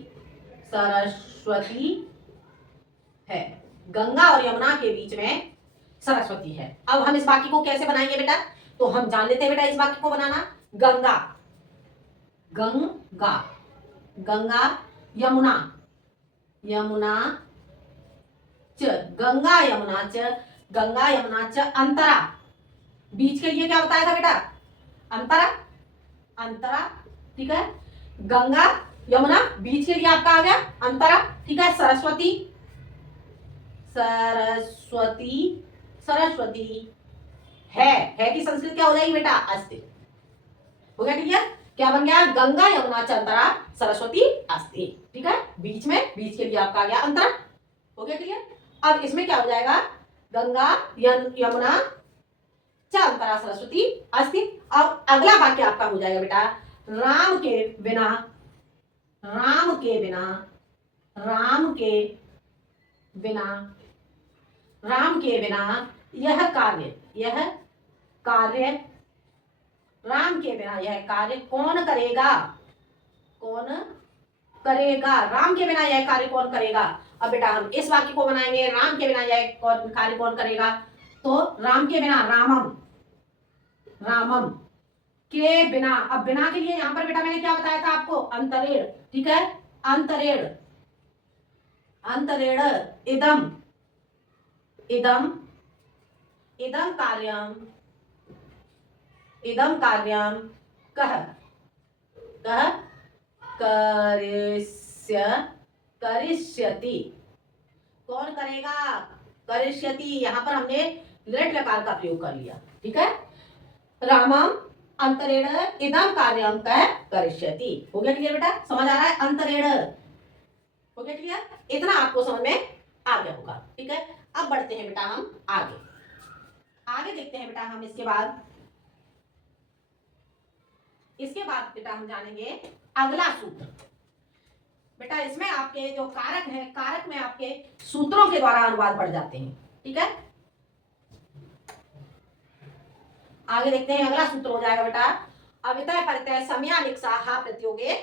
सरस्वती है। गंगा और यमुना के बीच में सरस्वती है। अब हम इस वाक्य को कैसे बनाएंगे बेटा? तो हम जान लेते हैं बेटा इस वाक्य को बनाना। गंगा, गंगा, गंगा, यमुना, यमुना च, गंगा यमुना च, गंगा यमुना च, अंतरा, बीच के लिए क्या बताया था बेटा? अंतरा, अंतरा, ठीक है। गंगा यमुना बीच के लिए आपका आ गया अंतरा, ठीक है। सरस्वती, सरस्वती, सरस्वती है की संस्कृत क्या हो जाएगी बेटा? अस्ति। हो गया क्लियर? क्या बन गया? गंगा यमुना च अंतरा सरस्वती अस्ति, ठीक है। बीच में, बीच के लिए आपका आ गया अंतरा। हो गया क्लियर? अब इसमें क्या हो जाएगा? गंगा यमुना च अंतरा सरस्वती अस्ति। अब अगला वाक्य आपका हो जाएगा बेटा राम के बिना, राम के बिना, राम के बिना, राम के बिना यह कार्य, यह कार्य, राम के बिना यह कार्य कौन करेगा? कौन करेगा? राम के बिना यह कार्य कौन करेगा? अब बेटा हम इस वाक्य को बनाएंगे, राम के बिना यह कार्य कौन करेगा? तो राम के बिना, रामम, रामम के बिना। अब बिना के लिए यहां पर बेटा मैंने क्या बताया था आपको? अंतरेण, ठीक है। अंतरेण, अंतरेण इदम, इदम, इदम कार्यम, इदम कार्यम कह, कह करिष्यति, कौन करेगा? करिष्यति, यहां पर हमने लट लकार का प्रयोग कर लिया, ठीक है। रामम अंतरेण इदम कार्यम कह करिष्यति। हो गया क्लियर बेटा? समझ आ रहा है? अंतरेण, हो गया क्लियर? इतना आपको समझ में आ गया होगा, ठीक है। अब बढ़ते हैं बेटा हम आगे, आगे देखते हैं बेटा हम इसके बाद, इसके बाद बेटा हम जानेंगे अगला सूत्र। बेटा इसमें आपके जो कारक है, कारक में आपके सूत्रों के द्वारा अनुवाद बढ़ जाते हैं। ठीक है, आगे देखते हैं, अगला सूत्र हो जाएगा बेटा अवितय परितय समयानिक्सा हा प्रतियोगे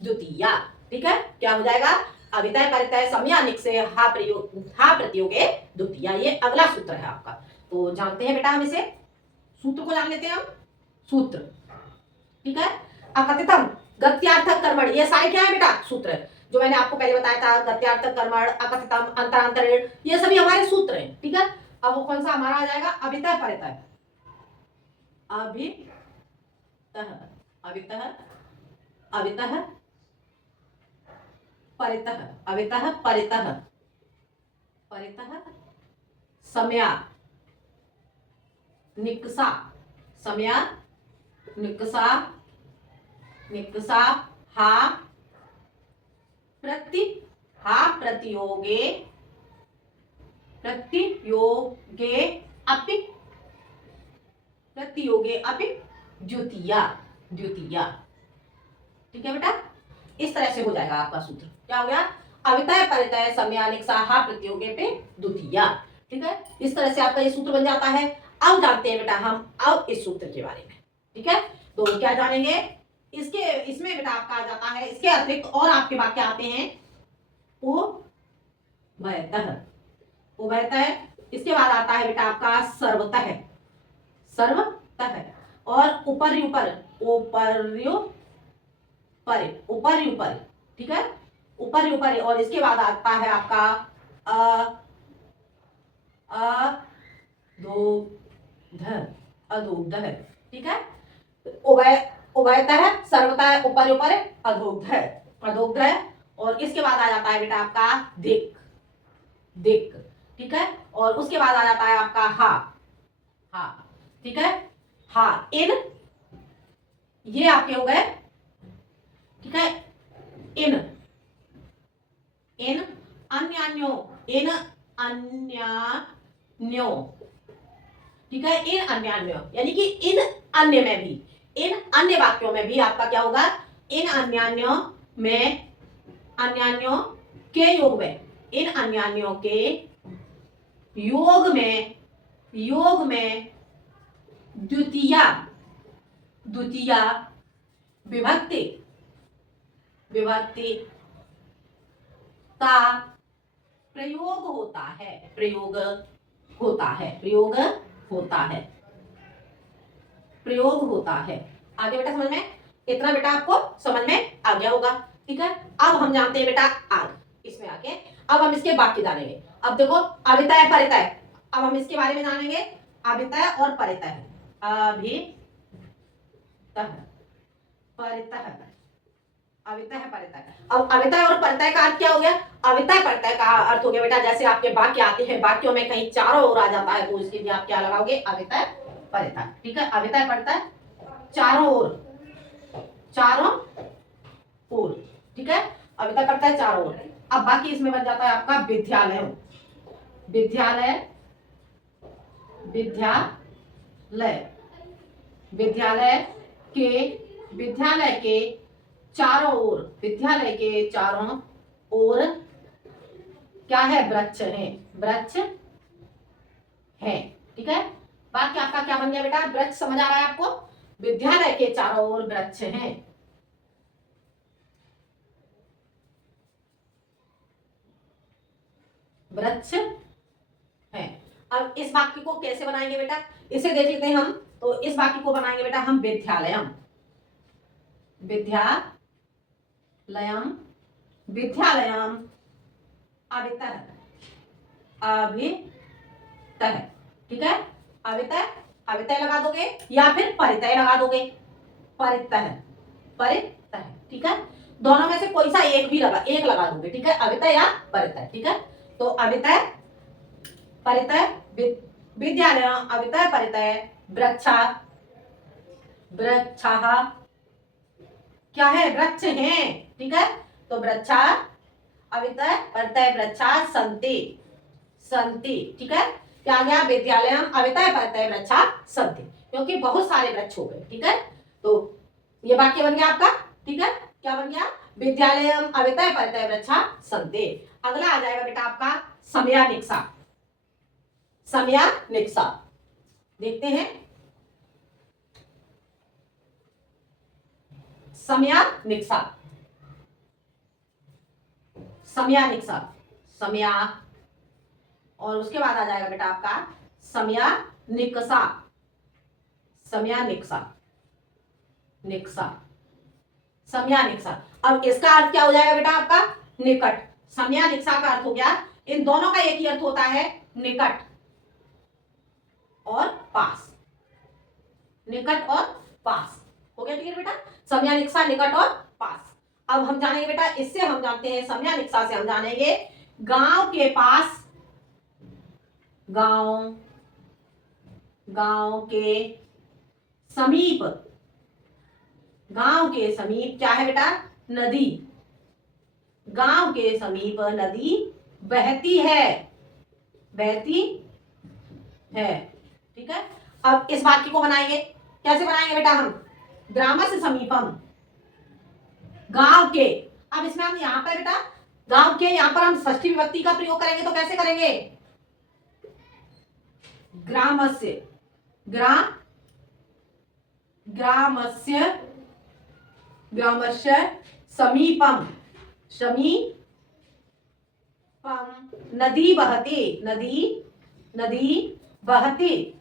द्वितीया। ठीक है, क्या हो जाएगा, अवितय परितय समयानिक से हा प्रतियोगे द्वितीया, ये अगला सूत्र है आपका। तो जानते हैं बेटा हम इसे, सूत्र को जान लेते हैं हम, सूत्र। ठीक है, अकथितम गत्यार्थक कर्मण, ये सारे क्या है बेटा सूत्र, जो मैंने आपको पहले बताया था, गत्यार्थक कर्मण, अकथितम, अंतरांतरण, ये सभी हमारे सूत्र हैं। ठीक है, अब वो कौन सा हमारा आ जाएगा, अवितय परितय, अवितः, अवितः, अवितः परितः, अवितः परितः, परितः समया निक्सा, समया निक्सा, निक्सा हा प्रतियोगे, प्रतियोगे अपि, प्रतियोगे अपि द्वितीया, द्वितीया। ठीक है बेटा, इस तरह से हो जाएगा आपका सूत्र। क्या हो गया, अवितय परितय समयानिक्सा हा प्रतियोगे पे द्वितीया। ठीक है, इस तरह से आपका ये सूत्र बन जाता है। अब जानते हैं बेटा हम अब इस सूत्र के बारे में। ठीक है, तो क्या जानेंगे, इसके इसमें बेटा आपका आ जाता है, इसके अतिरिक्त और आपके वाक्य आते हैं उभयतः, उभयतः, इसके बाद आता है बेटा आपका सर्वतः, सर्वतः, और उपर्युपर, उपर्युपर, उपर्युपर। ठीक है, उपर्युपर, और इसके बाद आता है आपका अधोधः, अधोधः। ठीक है, उभयतः, सर्वतः, उपर्युपर, अधोधः, अधोधः, और इसके बाद आ जाता है बेटा आपका दिक्, दिक्। ठीक है, और उसके बाद आ जाता है आपका हा, हा। ठीक है, हा इन, ये आपके हो गए। ठीक है, इन, इन अन्यान्यो, इन अन्यान्यो। ठीक है, इन अन्यान्यो यानी कि इन अन्य में भी, इन अन्य वाक्यों में भी आपका क्या होगा, इन अन्यान्यों में, अन्यान्यों के योग में, इन अन्यान्यों के योग में, योग में द्वितीया, द्वितीया विभक्ति, विभक्ति का प्रयोग होता है, प्रयोग होता है, प्रयोग होता है, प्रयोग होता है। आगे बेटा समझ में, इतना बेटा आपको समझ में आ गया होगा। ठीक है, अब हम जानते हैं बेटा आग, इसमें आके अब हम इसके वाक्य जानेंगे। अब देखो अवितय परितय, अब हम इसके बारे में जानेंगे, अवितय और परितय, अभितः, परितः, अवितः परितय। अब अवितय और परितय का अर्थ क्या हो गया, अवितय परितय का अर्थ हो गया बेटा, जैसे आपके वाक्य आते हैं, वाक्यों में कहीं चारों ओर आ जाता है, तो इसके लिए आप क्या लगाओगे, अवितय परितय। ठीक है, अवितय परितय चारों ओर, चारों ओर। ठीक है, अवितय परितय चारों ओर। अब बाकी इसमें बन जाता है आपका विद्यालय, विद्यालय, विद्यालय, विद्यालय के, विद्यालय के चारों ओर, विद्यालय के चारों ओर क्या है, वृक्ष है, वृक्ष है। ठीक है, वाक्य आपका क्या बन गया बेटा, वृक्ष समझ आ रहा है आपको, विद्यालय के चारों ओर वृक्ष हैं, वृक्ष है। अब इस वाक्य को कैसे बनाएंगे बेटा, इसे देख लेते हैं हम। तो इस वाक्य को बनाएंगे बेटा हम विद्यालयम, विद्यालयम, विद्यालयम अवितः, अवितः। ठीक है, अवितः, अवितः लगा दोगे या फिर परितय लगा दोगे, परितः, परितः। ठीक है, दोनों में से कोई सा एक भी लगा, एक लगा दोगे। ठीक है, अवितय या परितय। ठीक है, तो अवितय, परितय, विद्यालय, अवितय परितय, वृक्षा, वृक्षाः क्या है, वृक्ष हैं। ठीक है, तो वृक्षा, अवितय परितय वृक्षा सन्ति, सन्ति। ठीक है, क्या आ गया, विद्यालयम अवितय परितय वृक्षा सन्ति, क्योंकि बहुत सारे वृक्ष हो गए। ठीक है, तो ये वाक्य बन गया आपका। ठीक है, क्या बन गया, विद्यालयम अवितय परितय वृक्षा सन्ते। अगला आ जाएगा बेटा आपका समयानिक्सा। समयानिक्सा देखते हैं। समयानिक्सा, समयानिक्सा, समया, और उसके बाद आ जाएगा बेटा आपका समयानिक्सा। समयानिक्सा, निक्सा, समयानिक्सा। अब इसका अर्थ क्या हो जाएगा बेटा आपका? निकट। समयानिक्सा का अर्थ हो गया, इन दोनों का एक ही अर्थ होता है, निकट और पास। निकट और पास हो गया क्लियर बेटा? समयानिक्सा, निकट और पास। अब हम जानेंगे बेटा, इससे हम जानते हैं, समयानिक्सा से हम जानेंगे गांव के पास, गांव, गांव के समीप। गांव के समीप क्या है बेटा? नदी। गांव के समीप नदी बहती है, बहती है। ठीक है, अब इस वाक्य को बनाएंगे, कैसे बनाएंगे बेटा हम? ग्रामस्य समीपम, गांव के। अब इसमें हम यहां पर बेटा गांव के, यहां पर हम षष्ठी विभक्ति का प्रयोग करेंगे, तो कैसे करेंगे? ग्रामस्य, ग्रामस्य, ग्रामस्य समीपम, समीपम नदी बहती, नदी, नदी बहती,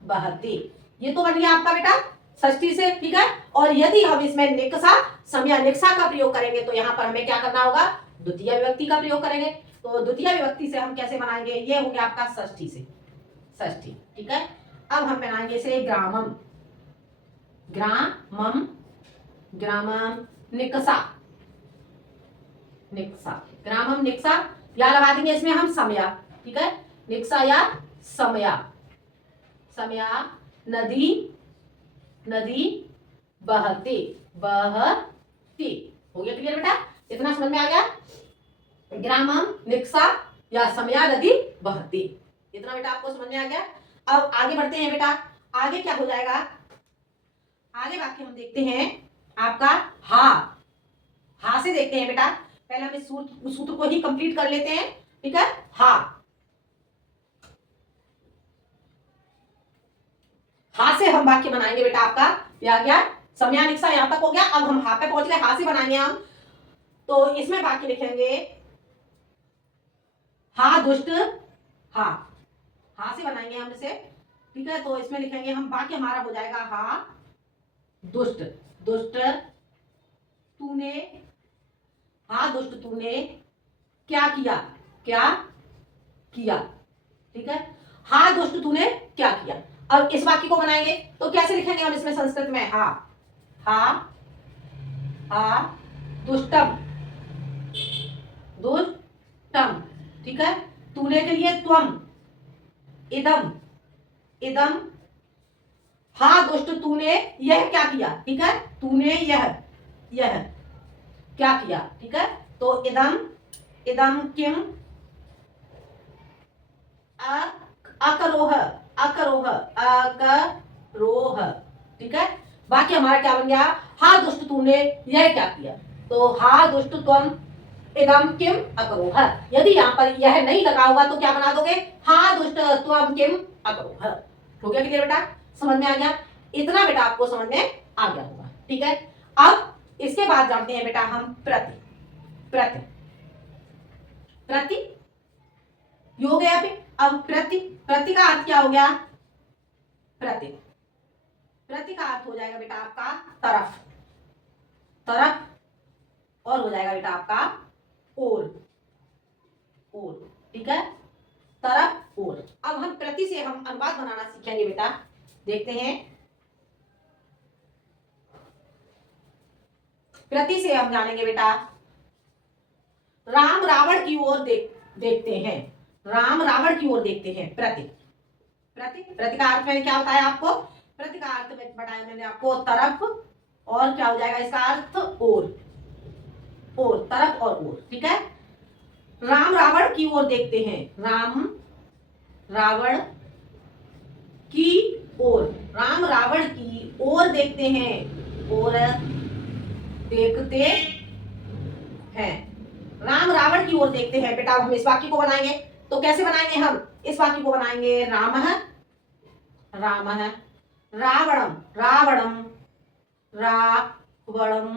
बहती। ये तो बन गया आपका बेटा षष्ठी से। ठीक है, और यदि हम इसमें निक्सा, समयानिक्सा का प्रयोग करेंगे, तो यहाँ पर हमें क्या करना होगा? द्वितीय विभक्ति का प्रयोग करेंगे। तो द्वितीय विभक्ति से हम कैसे बनाएंगे? ये हो गया आपका षष्ठी से, षष्ठी। ठीक है, अब हम बनाएंगे इसे ग्रामम, ग्रामम, ग्रामम निक्सा, निक्सा, ग्रामम निक्सा, या लगा देंगे इसमें हम समया। ठीक है, निक्सा या समया, समया, नदी, नदी बहती, बहती। हो गया क्लियर बेटा? इतना समझ में आ गया? ग्रामम निक्सा या समया, नदी बहती। इतना बेटा आपको समझ में आ गया? अब आगे बढ़ते हैं बेटा। आगे क्या हो जाएगा? आगे वाक्य हम देखते हैं आपका हा। हा से देखते हैं बेटा, पहले हम इस सूत्र को ही कंप्लीट कर लेते हैं। ठीक है, हा, हा से हम वाक्य बनाएंगे बेटा आपका। या क्या? समयानिक्सा यहां तक हो गया, अब हम हा पे पहुंच गए, हा से बनाएंगे हम। तो इसमें वाक्य लिखेंगे हा दुष्ट, हा, हा से बनाएंगे हम इसे। ठीक है, तो इसमें लिखेंगे हम, वाक्य हमारा हो जाएगा हा दुष्ट, दुष्ट तूने, हा दुष्ट तूने क्या किया, क्या किया। ठीक है, हा दुष्ट तूने क्या किया। अब इस वाक्य को बनाएंगे तो कैसे लिखेंगे हम इसमें संस्कृत में? हा, हा, हा दुष्टम, दुष्टम। ठीक है, तूने के लिए त्वम, इदम, इदम, हा दुष्ट तूने यह क्या किया। ठीक है, तूने यह, यह क्या किया। ठीक है, तो इदम, इदम किम अकरोह, अकरोह, अकरोह। ठीक है, वाक्य हमारा क्या बन गया? हा दुष्ट तूने यह क्या किया। तो हा दुष्ट तुम इदम किम अकरोह। यदि यहाँ पर यह नहीं लगा होगा तो क्या बना दोगे? हा दुष्ट तुम किम अकरोह। हो गया क्लियर बेटा? समझ में आ गया? इतना बेटा आपको समझ में आ गया होगा। ठीक है, अब इसके बाद जानते हैं बेटा हम प्रति। प्रति, प्रति ये हो गया। अब प्रति, प्रति का अर्थ क्या हो गया? प्रति, प्रति का अर्थ हो जाएगा बेटा आपका तरफ, तरफ, और हो जाएगा बेटा आपका ओर, ओर। ठीक है, तरफ, ओर। अब हम प्रति से हम अनुवाद बनाना सीखेंगे बेटा, देखते हैं। प्रति से हम जानेंगे बेटा, राम रावण की ओर देखते हैं, राम रावण की ओर देखते हैं। प्रति, प्रति, प्रति का अर्थ मैंने क्या बताया आपको? प्रति का अर्थ में बताया मैंने आपको तरफ, और क्या हो जाएगा इसका अर्थ? ओर, ओर, तरफ और ओर। ठीक है, राम रावण की ओर देखते हैं, राम रावण की ओर, राम रावण की ओर देखते हैं, और देखते हैं। राम रावण की ओर देखते हैं। बेटा हम इस वाक्य को बनाएंगे तो कैसे बनाएंगे? हम इस वाक्य को बनाएंगे रामः रामः रावणम रावणम रावणम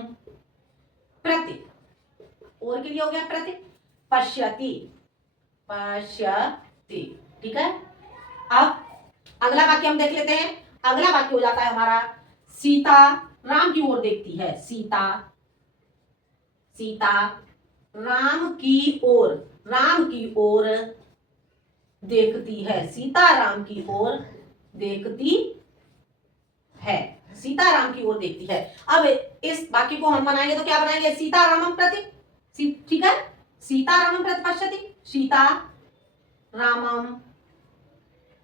प्रति, और के लिए हो गया प्रति, पश्यति पश्यति। ठीक है, अब अगला वाक्य हम देख लेते हैं। अगला वाक्य हो जाता है हमारा सीता राम की ओर देखती है। सीता सीता राम की ओर देखती है। सीता राम की ओर देखती है। सीता राम की ओर देखती है। अब इस वाक्य को हम बनाएंगे तो क्या बनाएंगे? सीता रामम प्रति, ठीक है, सीता रामम प्रति पश्यति, सीता रामम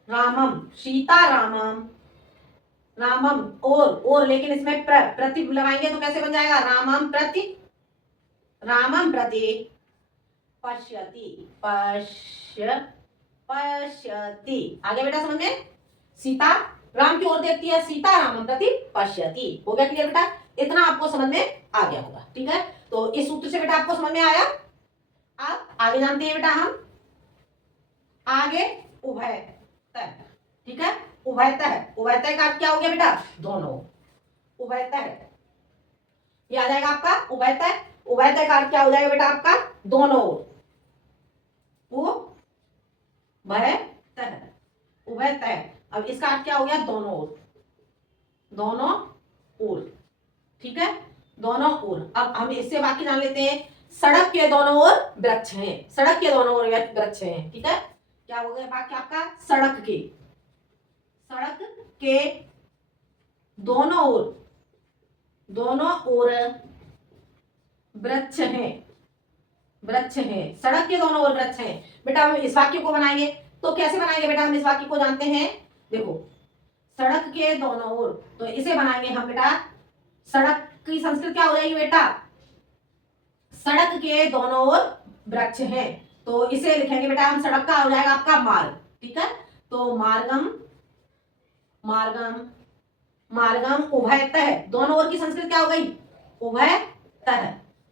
रामम सीता रामम रामम, और लेकिन इसमें प्रति लगाएंगे तो कैसे बन जाएगा? रामम प्रति पश्यति पश्यति। आगे बेटा समझ में? सीता राम की ओर देखती है, सीता रामम प्रति पश्यति। हो गया क्लियर बेटा? इतना आपको समझ में आ गया होगा। ठीक है, तो इस सूत्र से बेटा आपको समझ में आया। अब आगे जानते हैं बेटा हम आगे उभयतः। ठीक है, उभयतः का क्या हो गया बेटा? दोनों। उभयतः ये आ जाएगा आपका उभयतः का क्या हो जाएगा बेटा? आपका दोनों ओर। उभयतः अब इसका अर्थ क्या हो गया? दोनों ओर। ठीक है, दोनों ओर। अब हम इससे वाक्य जान लेते हैं। सड़क के दोनों ओर वृक्ष हैं। सड़क के दोनों ओर वृक्ष हैं। ठीक है, क्या हो गया वाक्य आपका? सड़क के दोनों ओर वृक्ष हैं। सड़क के दोनों ओर वृक्ष हैं। बेटा हम इस वाक्य को बनाएंगे तो कैसे बनाएंगे बेटा? हम इस वाक्य को जानते हैं। देखो सड़क के दोनों ओर, तो इसे बनाएंगे हम बेटा। सड़क की संस्कृत क्या हो जाएगी बेटा? सड़क के दोनों ओर वृक्ष हैं, तो इसे लिखेंगे बेटा हम। सड़क का हो जाएगा आपका मार्ग। ठीक है, तो मार्गम उभयतः, दोनों ओर की संस्कृत क्या हो गई?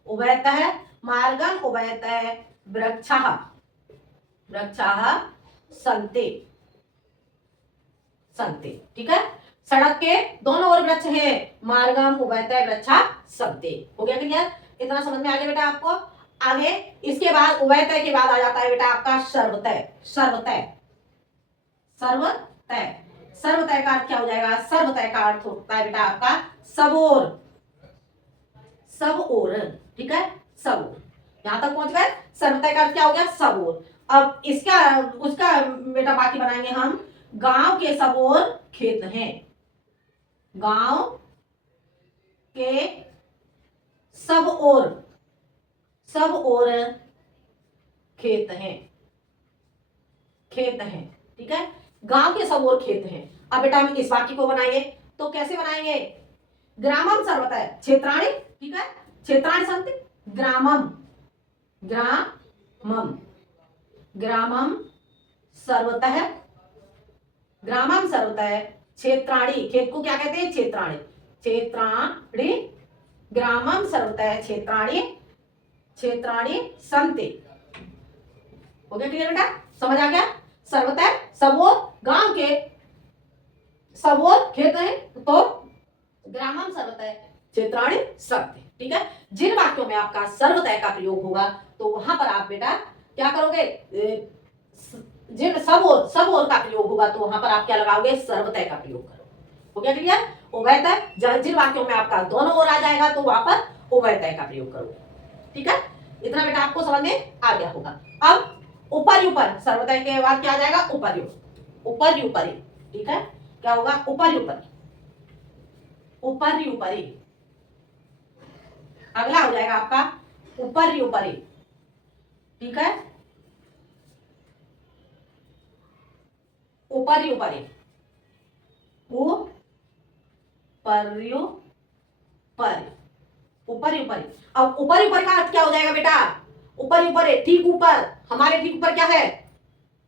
उभयतः मार्गम उभयतः वृक्षाः संते। ठीक है, सड़क के दोनों ओर वृक्ष हैं, मार्गम उभयतः वृक्षा संते। हो गया क्लियर? इतना समझ में आ गया बेटा आपको? आगे इसके बाद उभयतः के बाद आ जाता है बेटा आपका सर्वतः का अर्थ क्या हो जाएगा? सर्वतः का अर्थ होता है बेटा आपका सब ओर। ठीक है, सब ओर। यहां तक पहुंच गए? सर्वतः का अर्थ क्या हो गया? सब ओर। अब उसका बेटा बाकी बनाएंगे हम। गांव के सब ओर खेत हैं। गांव के सब ओर खेत हैं। ठीक है, गांव के सब ओर खेत हैं। अब बेटा हम इस वाक्य को बनाएंगे तो कैसे बनाएंगे? ग्रामम सर्वतः क्षेत्राणि। ठीक है, क्षेत्राणि सन्ति। ग्रामम सर्वतः क्षेत्राणि, खेत को क्या कहते हैं? क्षेत्राणि ग्रामम सर्वतः क्षेत्राणि सन्ति। हो गया क्लियर बेटा? समझ आ गया? सर्वतः सब ओर, गांव के सब ओर खेत हैं, तो ग्रामम सर्वतः क्षेत्राणि सन्ति। ठीक है, जिन वाक्यों में आपका सर्वतः का प्रयोग होगा तो वहां पर आप बेटा क्या करोगे? जिन सब ओर का प्रयोग होगा तो वहां पर आप क्या लगाओगे? सर्वतः का प्रयोग करोगे। हो गया क्लियर? उभयतः, जिन वाक्यों में आपका दोनों ओर आ जाएगा तो वहां पर उभयतः का प्रयोग करोगे। ठीक है, इतना बेटा आपको समझ में आ गया होगा। अब ऊपर सर्वतः के बाद क्या आ जाएगा? ऊपरी। ठीक है, क्या होगा? ऊपरी। अगला हो जाएगा आपका ऊपरी। ठीक है, ऊपरी। अब ऊपरी का अर्थ क्या हो जाएगा बेटा? ऊपरी ठीक ऊपर। हमारे ठीक ऊपर क्या है?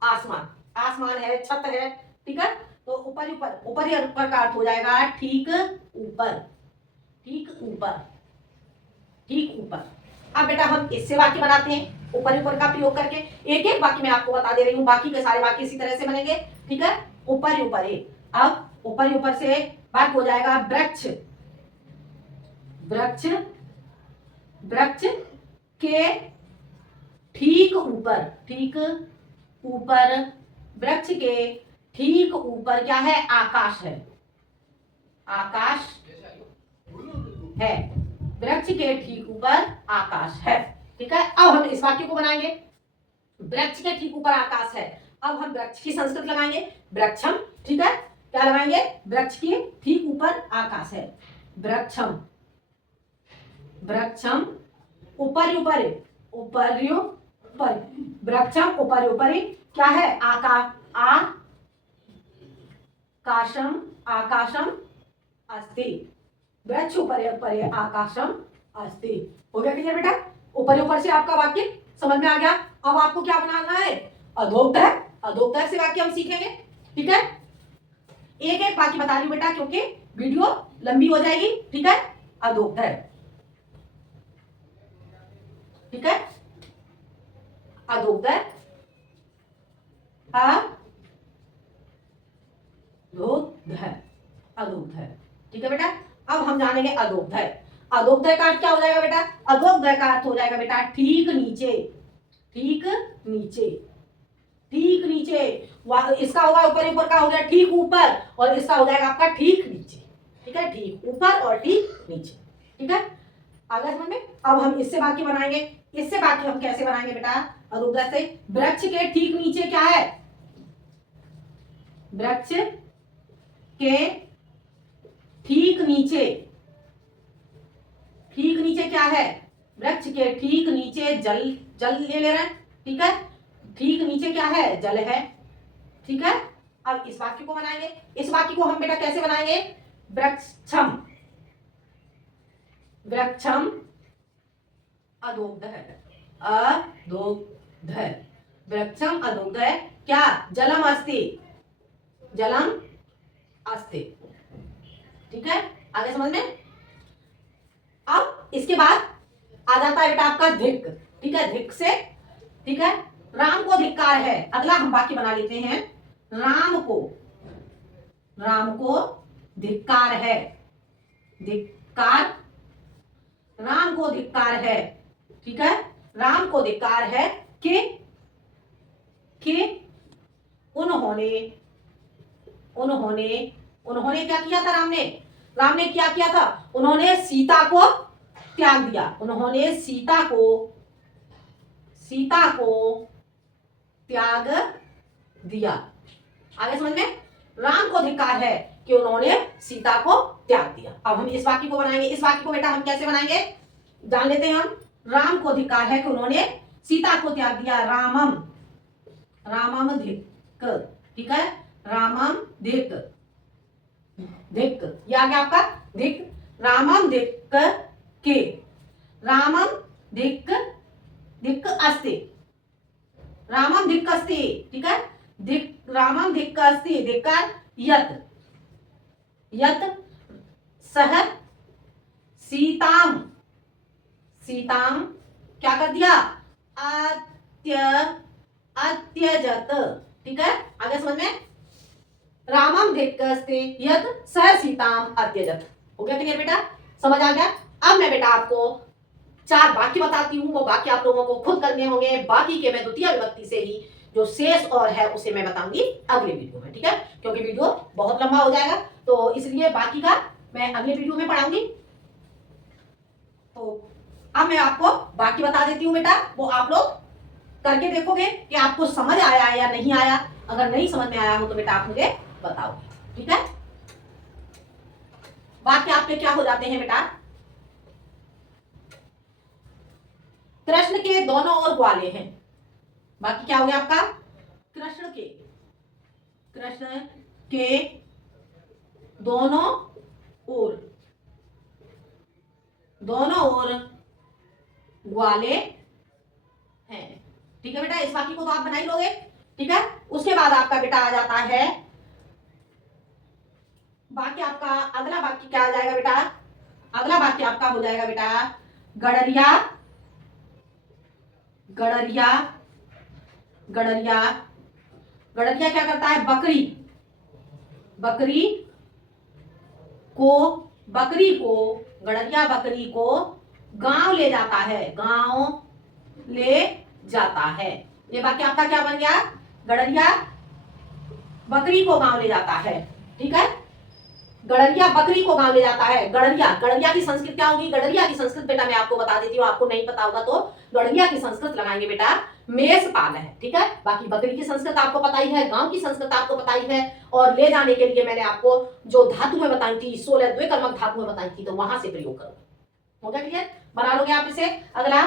आसमान है, छत है। ठीक है, तो ऊपरी का अर्थ हो जाएगा ठीक ऊपर। अब बेटा हम इससे वाक्य बनाते हैं ऊपर ऊपर का प्रयोग करके। एक एक वाक्य मैं आपको बता दे रही हूँ, बाकी के सारे वाक्य इसी तरह से बनेंगे। ठीक है, ऊपर ऊपर अब ऊपर ऊपर से वाक्य हो जाएगा वृक्ष, वृक्ष, वृक्ष के ठीक ऊपर, ठीक ऊपर, वृक्ष के ठीक ऊपर क्या है? आकाश है, आकाश है, वृक्ष के ठीक ऊपर आकाश है। ठीक है, अब हम इस वाक्य को बनाएंगे, वृक्ष के ठीक ऊपर आकाश है। अब हम वृक्ष की संस्कृत लगाएंगे, वृक्षम। ठीक है, क्या लगाएंगे? वृक्ष के ठीक ऊपर आकाश है, वृक्षम, वृक्षम, ऊपर ऊपर, ऊपर ऊपर, वृक्षम ऊपर ऊपर क्या है? आकाशम, आकाशम अस्ति, वृक्ष ऊपर ऊपर आकाशम अस्ति। हो गया क्लियर बेटा? ऊपर ऊपर से आपका वाक्य समझ में आ गया। अब आपको क्या बनाना है? अधोक्तः, अधोक्तः से वाक्य हम सीखेंगे। ठीक है, एक एक वाक्य बता रही हूं बेटा क्योंकि वीडियो लंबी हो जाएगी। ठीक है, अधोक्तः, ठीक है, अधोक्तः, अधोक्तः, अधोक्तः। ठीक है बेटा, अब हम जानेंगे अधोक्तः। अधोक्तः का अर्थ क्या हो जाएगा बेटा? अधोक्तः का अर्थ हो जाएगा बेटा ठीक नीचे, ठीक नीचे, ठीक नीचे। इसका होगा ऊपर ऊपर का हो गया ठीक ऊपर, और इसका हो जाएगा आपका ठीक नीचे। ठीक है, ठीक ऊपर और ठीक नीचे। ठीक है, आगे समझ में? अब हम इससे वाक्य बनाएंगे। इससे वाक्य हम कैसे बनाएंगे बेटा? अधोक्तः से वृक्ष के ठीक नीचे क्या है? वृक्ष के ठीक नीचे, ठीक नीचे क्या है? वृक्ष के ठीक नीचे जल, जल ले रहे हैं। ठीक है, ठीक नीचे क्या है? जल है। ठीक है, अब इस वाक्य को बनाएंगे। इस वाक्य को हम बेटा कैसे बनाएंगे? वृक्षम, वृक्षम अधोक्तः, अधोक्तः, वृक्षम अधोक्तः क्या? जलम अस्ति, जलम अस्ति। ठीक है, आगे समझ में? अब इसके बाद आ जाता है बेटा आपका धिक्। ठीक है, धिक् से, ठीक है, राम को धिक्कार है। अगला हम वाक्य बना लेते हैं, राम को, राम को धिक्कार है, धिक्कार, राम को धिक्कार है। ठीक है, राम को धिक्कार है कि उन्होंने, उन्होंने, उन्होंने क्या किया था? राम ने, राम ने क्या किया था? उन्होंने सीता को त्याग दिया, उन्होंने सीता को, सीता को त्याग दिया। आगे समझ में? राम को धिक्कार है कि उन्होंने सीता को त्याग दिया। अब हम इस वाक्य को बनाएंगे। इस वाक्य को बेटा हम कैसे बनाएंगे जान लेते हैं हम। राम को धिक्कार है कि उन्होंने सीता को त्याग दिया। रामम, रामम धिक्। ठीक है, रामम धिक्, धिक्, ये आ गया आपका धिक्। रामम धिक् के, रामम धिक्, धिक् अस्ति, रामम धिक् अस्ति। ठीक है, धिक्, रामम धिक् अस्ति, धिक्कार यत्, यत् सह सीताम, सीताम क्या कर दिया? अत्यजत। ठीक है, आगे समझ में? रामम धिक् अस्ति यत् सह सीताम अत्यजत। हो गया क्लियर बेटा? समझ आ गया? अब मैं बेटा आपको 4 वाक्य बताती हूँ, वो वाक्य आप लोगों को खुद करने होंगे। बाकी के मैं द्वितीय विभक्ति से ही जो शेष और है उसे मैं बताऊंगी अगले वीडियो में। ठीक है, क्योंकि वीडियो बहुत लंबा हो जाएगा, तो इसलिए बाकी का मैं अगले वीडियो में पढ़ाऊंगी। तो अब मैं आपको बाकी बता देती हूँ बेटा, वो आप लोग करके देखोगे कि आपको समझ आया या नहीं आया। अगर नहीं समझ में आया हो तो बेटा आप मुझे बताओगे। ठीक है, वाक्य आपके क्या हो जाते हैं बेटा? कृष्ण के दोनों ओर ग्वाले हैं। बाकी क्या हो गया आपका? कृष्ण के, कृष्ण के दोनों ओर, दोनों ओर ग्वाले हैं। ठीक है बेटा, इस वाक्य को तो आप बना ही लोगे। ठीक है, उसके बाद आपका बेटा आ जाता है वाक्य आपका, अगला वाक्य क्या आ जाएगा बेटा? अगला वाक्य आपका हो जाएगा बेटा गडरिया गड़रिया, गड़रिया, गड़रिया क्या करता है? बकरी, बकरी को, बकरी को, गड़रिया बकरी को गांव ले जाता है, गांव ले जाता है। ये वाक्य आपका क्या बन गया? गड़रिया बकरी को गांव ले जाता है। ठीक है, गड़रिया बकरी को गांव ले जाता है। गड़रिया, गड़रिया की संस्कृत क्या होगी? गड़रिया की संस्कृत बेटा मैं आपको बता देती हूँ, आपको नहीं पता होगा तो गड़रिया की संस्कृत लगाएंगे बेटा मेषपाल है। ठीक है, बाकी बकरी की संस्कृत आपको पता ही है, गांव की संस्कृत आपको पता ही है, और ले जाने के लिए मैंने आपको जो धातु में बताई थी 16 द्विकर्मक धातु में बताई थी, तो वहां से प्रयोग करो। हो गया क्लियर? बना लोगे आप इसे। अगला,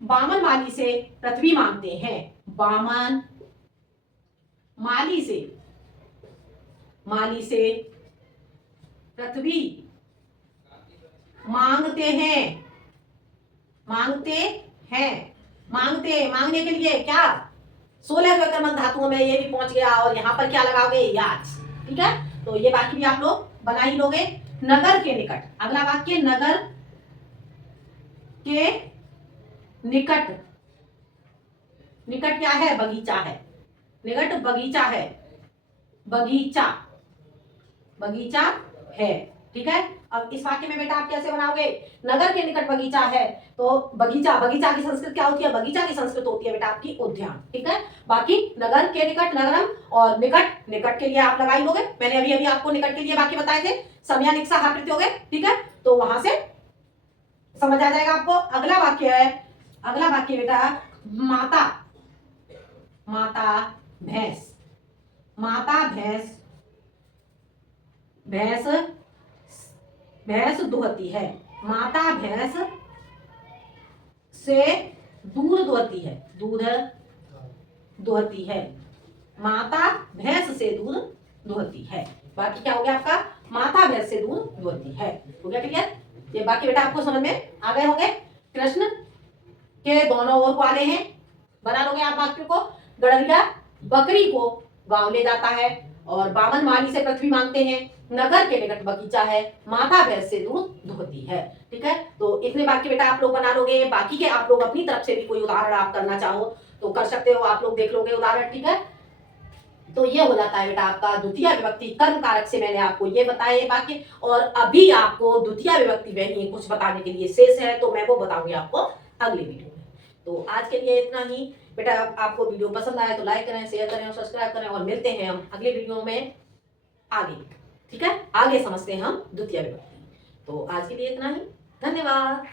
बामन माली से पृथ्वी मांगते हैं। बामन माली से, माली से पृथ्वी मांगते हैं, मांगते हैं, मांगते, मांगने के लिए क्या? 16 द्विकर्मक धातुओं में ये भी पहुंच गया, और यहां पर क्या लगाओगे? याच। ठीक है, तो ये बाकी भी आप लोग बना ही लोगे। नगर के निकट, अगला वाक्य, नगर के निकट, निकट क्या है? बगीचा है, निकट बगीचा है, बगीचा, बगीचा है। ठीक है, अब इस वाक्य में बेटा आप कैसे बनाओगे? नगर के निकट बगीचा है, तो बगीचा, बगीचा की संस्कृत क्या होती है? बगीचा की संस्कृत होती है बेटा आपकी उद्यान। ठीक है, बाकी नगर के निकट, नगरम, और निकट, निकट के लिए आप लगा ही लोगे। मैंने अभी अभी आपको निकट के लिए वाक्य बताए थे, समया निक्सा हा प्रत्योगे। ठीक है, तो वहां से समझ आ जाएगा आपको। अगला वाक्य है, अगला वाक्य बेटा, माता, माता भैंस, माता भैंस, भैंस, भैंस दुहती है, माता भैंस से दूध दुहती है, दूध दुहती है, माता भैंस से दूध दुहती है। बाकी क्या हो गया आपका? माता भैंस से दूध दुहती है। हो गया क्लियर? ये बाकी बेटा आपको समझ में आ गए होंगे। कृष्ण के दोनों ओर वाले हैं, बना लोगे आप वाक्य को। गड़रिया बकरी को गांव ले जाता है, और बामन माली से पृथ्वी मांगते हैं, नगर के निकट बगीचा है, माता भैंस से दूध दुहती है। ठीक है, तो इतने वाक्य बेटा आप लोग बना लोगे। बाकी के आप लोग अपनी तरफ से भी कोई उदाहरण आप करना चाहो तो कर सकते हो, आप लोग देख लोगे उदाहरण। ठीक है, तो ये हो जाता है बेटा आपका द्वितीय विभक्ति कर्म कारक से मैंने आपको ये बताए वाक्य, और अभी आपको द्वितीय विभक्ति में ही कुछ बताने के लिए शेष है, तो मैं वो बताऊंगी आपको अगली वीडियो में। तो आज के लिए इतना ही बेटा। आपको वीडियो पसंद आया तो लाइक करें, शेयर करें और सब्सक्राइब करें, और मिलते हैं हम अगले वीडियो में आगे। ठीक है, आगे समझते हैं हम द्वितीय विभक्ति। तो आज के लिए इतना ही, धन्यवाद।